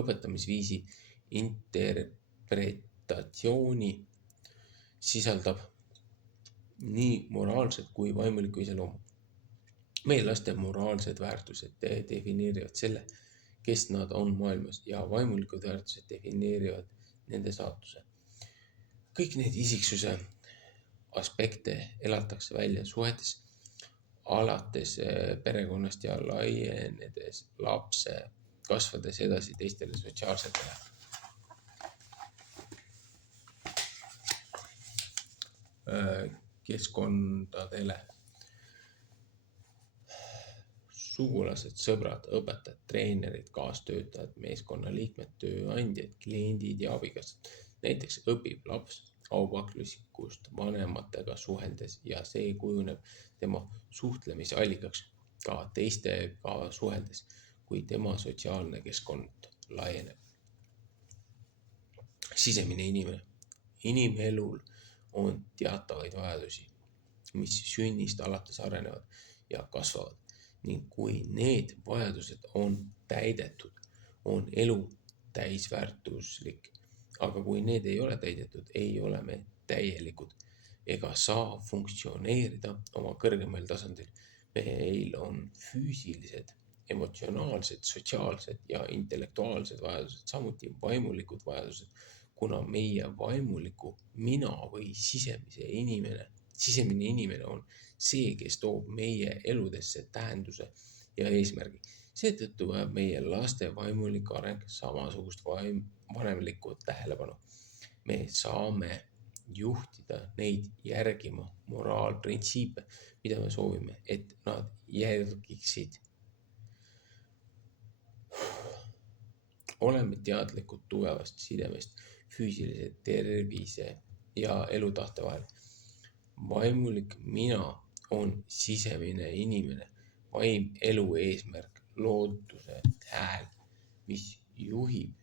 õpetamisviisi interpretatsiooni sisaldab nii moraalset kui vaimulikku iseloomu. Meie laste moraalsed väärtused defineerivad selle, kes nad on maailmas ja vaimulikud väärtused defineerivad nende saatuse. Kõik need isiksuse aspekte elatakse välja suhetes, alates perekonnast ja laienedes lapse kasvades edasi teistele sotsiaalsetele keskkondadele. Sugulased, sõbrad, õpetajad, treenerid, kaastöötajad, meeskonnaliikmed, tööandjad, kliendid ja abikaasad. Näiteks õpib laps aupaklikust vanematega suheldes ja see kujuneb tema suhtlemise allikaks ka teistega suheldes, kui tema sotsiaalne keskkond laieneb. Sisemine inimene. Inimelul on teatavaid vajadusi, mis sünnist alates arenevad ja kasvavad ning kui need vajadused on täidetud, on elu täisväärtuslik. Aga kui need ei ole täidetud, ei ole me täielikud ega saa funktsioneerida oma kõrgemal tasandil. Meil on füüsilised, emotsionaalsed, sotsiaalsed ja intellektuaalsed vajadused, samuti vaimulikud vajadused, kuna meie vaimuliku mina või sisemine inimene on see, kes toob meie eludesse tähenduse ja eesmärgi. Seetõttu vajab meie laste vaimulik areng samasugust vanemlikku tähelepanu. Me saame juhtida neid järgima moraalprintsiipe, mida me soovime, et nad järgiksid. Oleme teadlikud tugevast sidemest füüsilise tervise ja elutahte vahel. Vaimulik mina on sisemine inimene, vaim, elu eesmärk, looduse hääl, mis juhib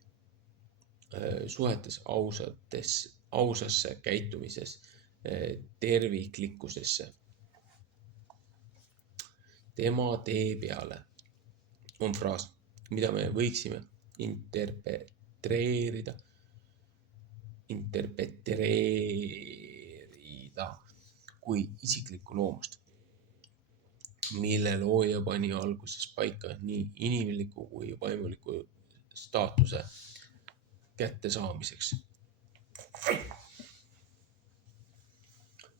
suhetes ausasse käitumises, terviklikkusesse. Tema tee peale on fraas, mida me võiksime interpreteerida kui isiklikku loomust, mille looja pani alguses paika nii inimliku kui vaimuliku staatuse kättesaamiseks.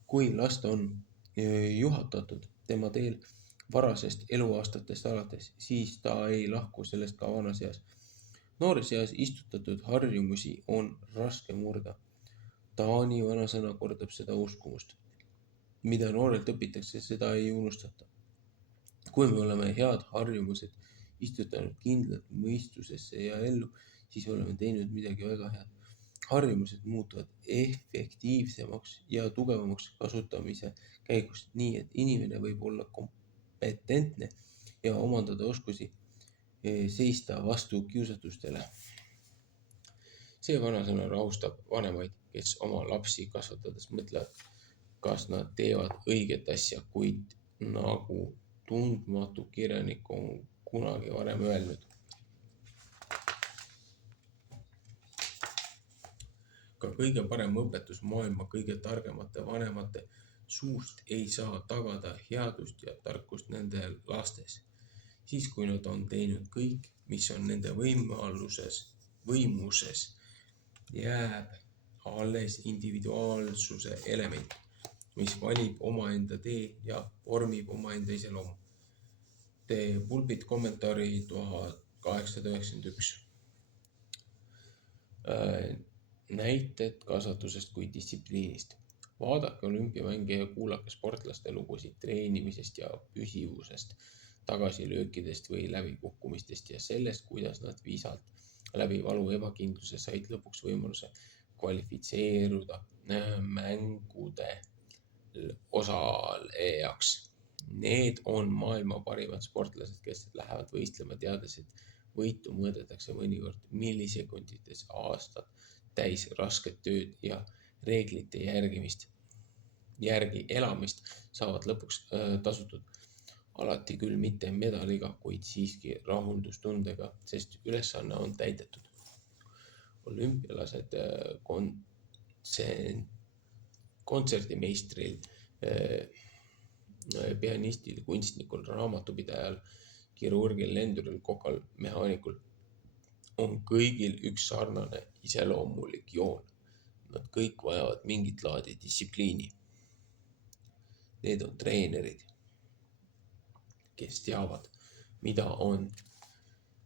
Kui last on juhatatud tema teel varasest eluaastatest alates, siis ta ei lahku sellest ka vanas eas. Noores eas istutatud harjumusi on raske murda. Taani vanasõna kordab seda uskumust. Mida noorelt õpitakse, seda ei unustata. Kui me oleme head harjumused istutanud kindlalt mõistusesse ja ellu, siis oleme teinud midagi väga head. Harjumused muutuvad efektiivsemaks ja tugevamaks kasutamise käigus, nii et inimene võib olla kompetentne ja omandada oskusi seista vastu kiusatustele. See vanasõna rahustab vanemaid, kes oma lapsi kasvatades mõtlevad, kas nad teevad õiget asja, kuid nagu tundmatu kirjanik on kunagi varem öelnud. Ka kõige parem õpetus maailma kõige targemate vanemate suust ei saa tagada headust ja tarkust nende lastes. Siis, kui nad on teinud kõik, mis on nende võimuses, jääb alles individuaalsuse element, mis valib omaenda tee ja vormib omaenda iseloomu. The Pulpit kommentaari 1891. Näited kasvatusest kui distsipliinist. Vaadake olümpiamänge ja kuulake sportlaste lugusid treenimisest ja püsivusest, tagasilöökidest või läbikukkumistest ja sellest, kuidas nad viisalt läbi valu ebakindluse said lõpuks võimaluse kvalifitseeruda mängude osalejaks. Need on maailma parimad sportlased, kes lähevad võistlema teades, et võitu mõõdetakse mõnikord millisekundites, aastad täis rasket tööd ja reeglite järgi elamist saavad lõpuks tasutud. Alati küll mitte medaliga, kuid siiski rahuldustundega, sest ülesanne on täidetud. Olümpialased kontserdimeistril, pianistil, kunstnikul, raamatupidajal, kirurgil, lenduril, kokal, mehaanikul on kõigil üks sarnane iseloomulik joon. Nad kõik vajavad mingit laadi distsipliini. Need on treenerid, kes teavad, mida on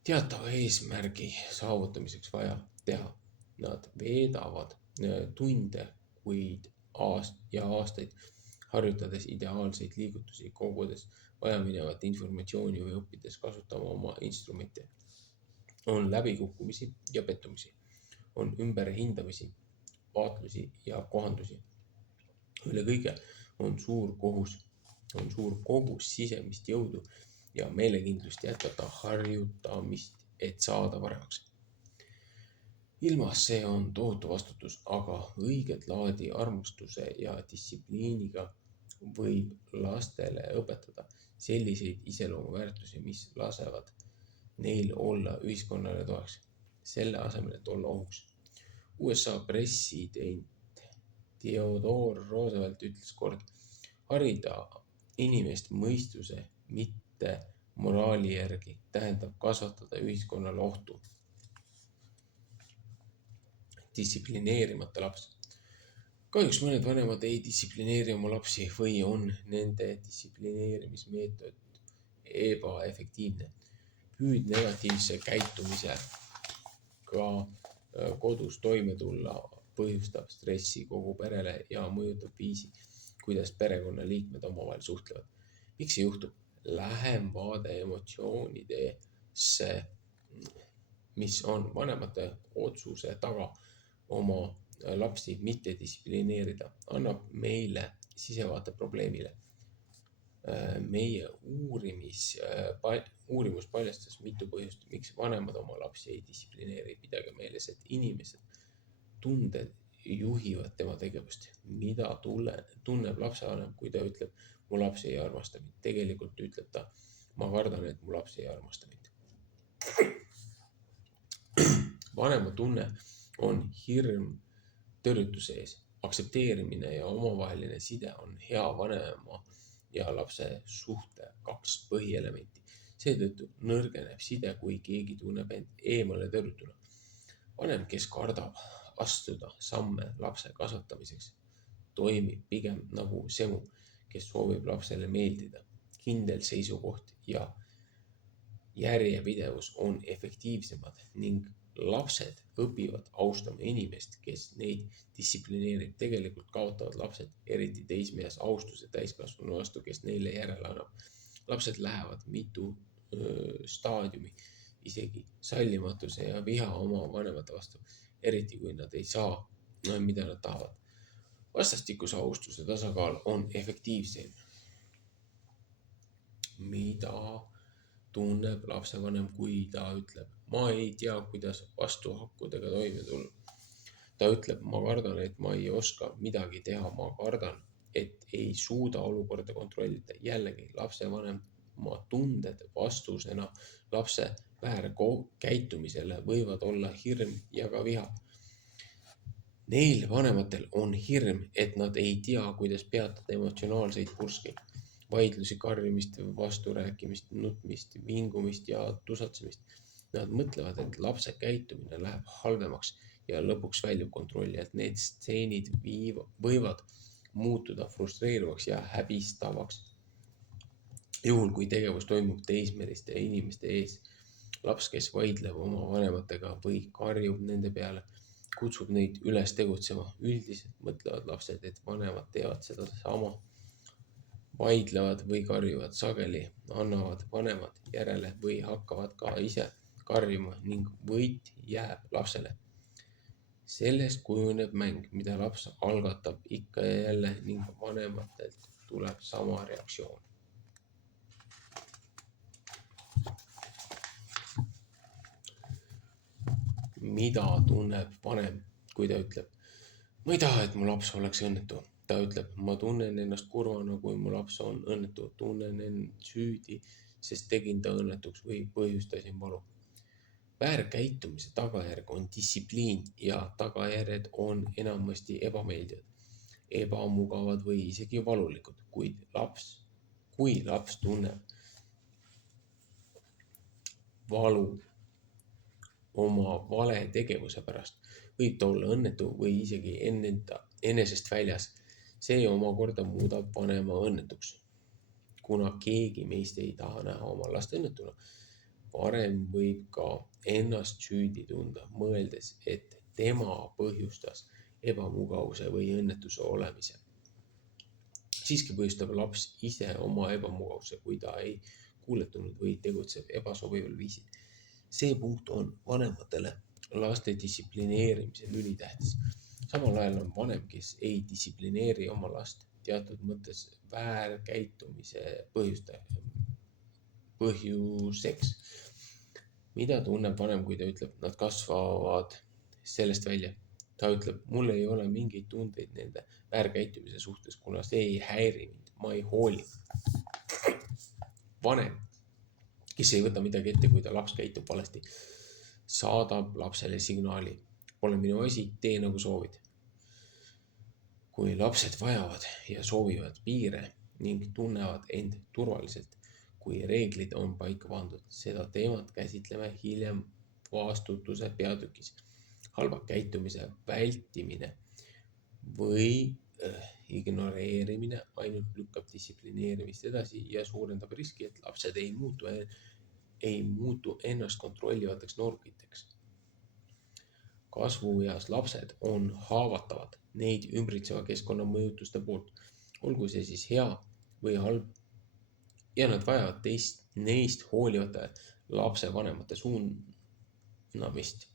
teatava eesmärgi saavutamiseks vaja teha. Nad veedavad tunde, kuid aastaid harjutades ideaalseid liigutusi, kogudes vajaminevat informatsiooni või õppides kasutama oma instrumente. On läbikukkumisi ja pettumisi, on ümberhindamisi, vaatlusi ja kohandusi. Üle kõige on suur kogus sisemist jõudu ja meelekindlust jätkata harjutamist, et saada paremaks. Ilmas see on tohutu vastutus, aga õiget laadi armastuse ja distsipliiniga võib lastele õpetada selliseid iseloomuväärtusi, mis lasevad neil olla ühiskonnale toeks, selle asemel, et olla ohuks. USA president Theodore Roosevelt ütles kord, harida inimest mõistuse, mitte moraali järgi, tähendab kasvatada ühiskonnale ohtu. Distsiplineerimata laps. Kahjuks mõned vanemad ei distsiplineeri oma lapsi või on nende distsiplineerimismeetod ebaefektiivne. Püüd negatiivse käitumisega kodus toime tulla põhjustab stressi kogu perele ja mõjutab viisi, kuidas perekonnaliikmed omavahel suhtlevad. Miks see juhtub? Lähem vaade emotsioonidesse, mis on vanemate otsuse taga oma lapsi mitte distsiplineerida, annab meile sisevaate probleemile. Meie uurimus paljastas mitu põhjust, miks vanemad oma lapsi ei distsiplineeri. Pidage meeles, et inimesed tunded juhivad tema tegevust. Mida tunneb lapsevanem, kui ta ütleb, mu laps ei armasta mind? Tegelikult ütleb ta, ma kardan, et mu laps ei armasta mind. Vanema tunne on hirm tõrjutuse ees. Aktsepteerimine ja omavaheline side on hea vanema ja lapse suhte kaks põhielementi. Seetõttu nõrgeneb side, kui keegi tunneb end eemale tõrjutuna. Vanem, kes kardab astuda samme lapse kasvatamiseks, toimib pigem nagu semu, kes soovib lapsele meeldida. Kindel seisukoht ja järjepidevus on efektiivsemad ning lapsed õpivad austama inimest, kes neid distsiplineerib. Tegelikult kaotavad lapsed, eriti teismeeas, austuse täiskasvanu vastu, kes neile järele annab. Lapsed lähevad mitu staadiumi, isegi sallimatuse ja viha oma vanemate vastu, eriti kui nad ei saa, mida nad tahavad. Vastastikuse austuse tasakaal on efektiivsem. Mida tunneb lapsevanem, kui ta ütleb, ma ei tea, kuidas vastuhakkudega toime tulla. Ta ütleb, ma kardan, et ma ei oska midagi teha, ma kardan, et ei suuda olukorda kontrollida. Jällegi, lapsevanema tunded vastusena lapse väärkäitumisele võivad olla hirm ja ka viha. Neil vanematel on hirm, et nad ei tea, kuidas peatada emotsionaalseid purske, vaidlusi, karjumist, vasturääkimist, nutmist, vingumist ja tusatsemist. Nad mõtlevad, et lapse käitumine läheb halvemaks ja lõpuks väljub kontrolli, et need stseenid võivad muutuda frustreerivaks ja häbistavaks. Juhul, kui tegevus toimub teismeliste inimeste ees, laps, kes vaidleb oma vanematega või karjub nende peale, kutsub neid üles tegutsema. Üldiselt mõtlevad lapsed, et vanemad teevad seda sama, vaidlevad või karjuvad sageli, annavad vanemad järele või hakkavad ka ise karjuma ning võit jääb lapsele. Sellest kujuneb mäng, mida laps algatab ikka ja jälle ning vanematelt tuleb sama reaktsioon. Mida tunneb vanem, kui ta ütleb, ma ei taha, et mu laps oleks õnnetu. Ta ütleb, ma tunnen ennast kurvana, kui mu laps on õnnetu, tunnen end süüdi, sest tegin ta õnnetuks või põhjustasin valu. Väärkäitumise tagajärg on distsipliin ja tagajärjed on enamasti ebameeldivad, ebamugavad või isegi valulikud, kui laps tunneb valu oma vale tegevuse pärast, võib ta olla õnnetu või isegi enesest väljas. See omakorda muudab vanema õnnetuks. Kuna keegi meist ei taha näha oma last õnnetuna, vanem võib ka ennast süüdi tunda, mõeldes, et tema põhjustas ebamugavuse või õnnetuse olemise. Siiski põhjustab laps ise oma ebamugavuse, kui ta ei kuuletunud või tegutseb ebasobival viisil. See punkt on vanematele laste distsiplineerimisel ülitähtis. Samal ajal on vanem, kes ei distsiplineeri oma last, teatud mõttes väärkäitumise põhjuseks. Mida tunneb vanem, kui ta ütleb, nad kasvavad sellest välja? Ta ütleb, mul ei ole mingeid tundeid nende väärkäitumise suhtes, kuna see ei häiri mind, ma ei hooli. Vanem, kes ei võta midagi ette, kui ta laps käitub valesti, saadab lapsele signaali. Pole minu asi, tee nagu soovid. Kui lapsed vajavad ja soovivad piire ning tunnevad end turvaliselt, kui reeglid on paika pandud, seda teemat käsitleme hiljem vastutuse peatükis. Halva käitumise vältimine või ignoreerimine ainult lükkab distsiplineerimist edasi ja suurendab riski, et lapsed ei muutu ennast kontrollivateks noorukiteks. Kasvueas lapsed on haavatavad neid ümbritseva keskkonna mõjutuste poolt, olgu see siis hea või halb, ja nad vajavad neist hoolivate lapsevanemate suunamist.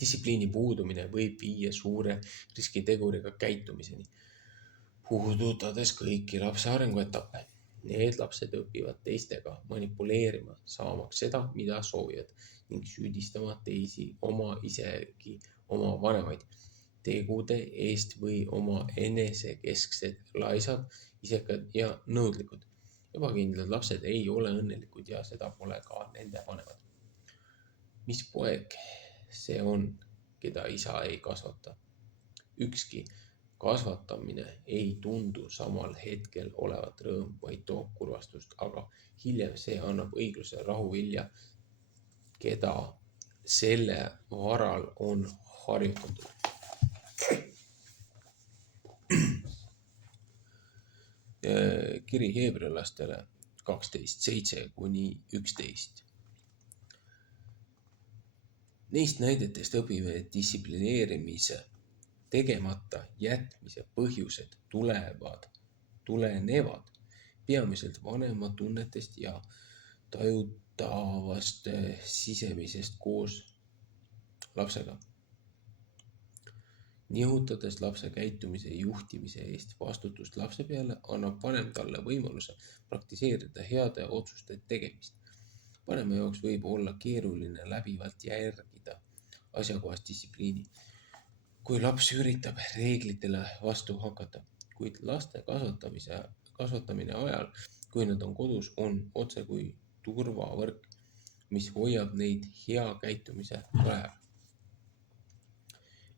Distsipliini puudumine võib viia suure riskiteguriga käitumiseni, puudutades kõiki lapse arenguetappe. Need lapsed õpivad teistega manipuleerima, saamaks seda, mida soovivad ning süüdistama teisi isegi oma vanemaid tegude eest või oma enesekesksed, laisad, isekad ja nõudlikud. Ebakindlad lapsed ei ole õnnelikud ja seda pole ka nende vanemad. Mis poeg see on, keda isa ei kasvata? Ükski kasvatamine ei tundu samal hetkel olevat rõõm, vaid toob kurvastust, aga hiljem see annab õigluse rahuvilja, keda selle varal on harjutatud. Kiri heebrealastele 12:7-11. Neist näidetest õpime, et distsiplineerimise tegemata jätmise põhjused tulenevad peamiselt vanema tunnetest ja tajutavast sisemisest koos lapsega. Nihutades lapse käitumise juhtimise eest vastutust lapse peale, annab vanem talle võimaluse praktiseerida heade otsuste tegemist. Vanema jaoks võib olla keeruline läbivalt järgida asjakohast distsipliini, kui laps üritab reeglitele vastu hakata, kuid laste kasvatamine ajal, kui nad on kodus, on otse kui turvavõrk, mis hoiab neid hea käitumise rajal.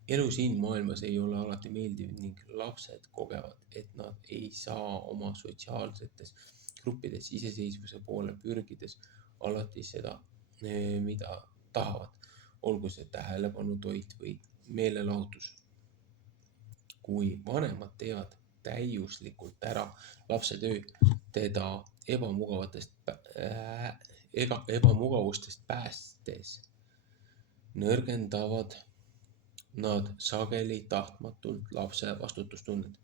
elu siin maailmas ei ole alati meeldiv ning lapsed kogevad, et nad ei saa oma sotsiaalsetes gruppides iseseisvuse poole pürgides alati seda, mida tahavad. Olgu see tähelepanu, toit või meelelahutus. Kui vanemad teevad täiuslikult ära lapse töö, teda ebamugavustest päästes, nõrgendavad nad sageli tahtmatult lapse vastutustunnet.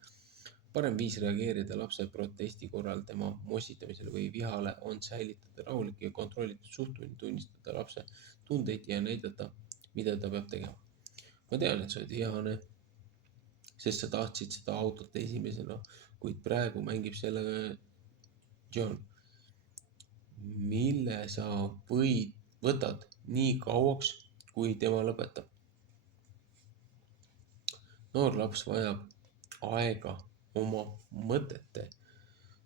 Parem viis reageerida lapse protesti korral tema mossitamisele või vihale on säilitada rahulik ja kontrollitud suhtumine, tunnistada lapse tundeid ja näidata, mida ta peab tegema. Ma tean, et sa oled vihane, sest sa tahtsid seda autot esimesena, kuid praegu mängib sellega John. Mille sa võtad nii kauaks, kui tema lõpetab? Noor laps vajab aega oma mõtete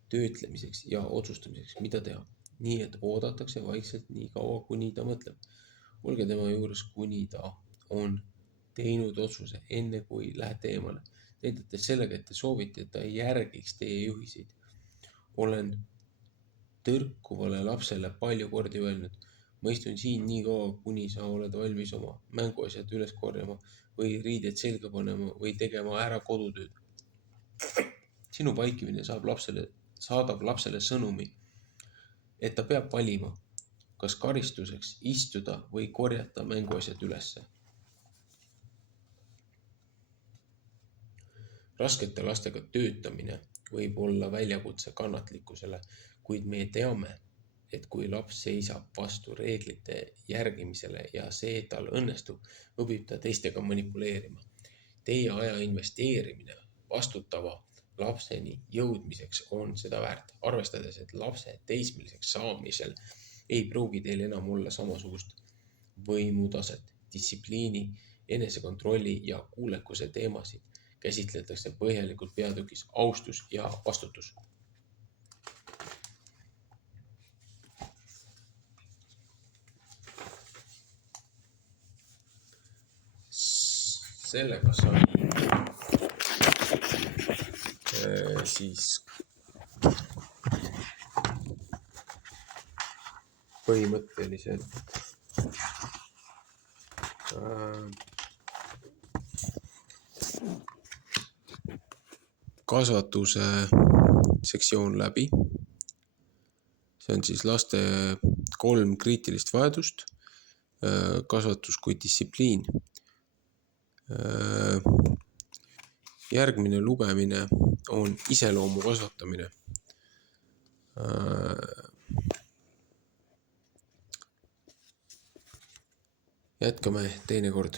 töötlemiseks ja otsustamiseks, mida teha. Nii et oodatakse vaikselt nii kaua, kuni ta mõtleb. Olge tema juures, kuni ta on teinud otsuse, enne kui lähete eemale. Näidates sellega, et te soovite, et ta järgiks teie juhiseid. Olen tõrkuvale lapsele palju kordi öelnud. Ma istun siin nii kaua, kuni sa oled valmis oma mänguasjad üles korjama või riided selga panema või tegema ära kodutööd. Sinu vaikimine saadab lapsele sõnumi, et ta peab valima, kas karistuseks istuda või korjata mänguasjad ülesse. Raskete lastega töötamine võib olla väljakutse kannatlikkusele, kuid me teame, et kui laps seisab vastu reeglite järgimisele ja see tal õnnestub, õpib ta teistega manipuleerima. Teie aja investeerimine vastutava lapseni jõudmiseks on seda väärt, arvestades, et lapse teismeliseks saamisel ei pruugi teil enam olla samasugust võimutaset, distsipliini, enesekontrolli ja kuulekuse teemasid käsitletakse põhjalikult peatükis austus ja vastutus. Sellega sai siis põhimõtteliselt kasvatuse sektsioon läbi. See on siis laste 3 kriitilist vajadust, kasvatus kui distsipliin. Järgmine lugemine on iseloomu kasvatamine. Jätkame teinekord.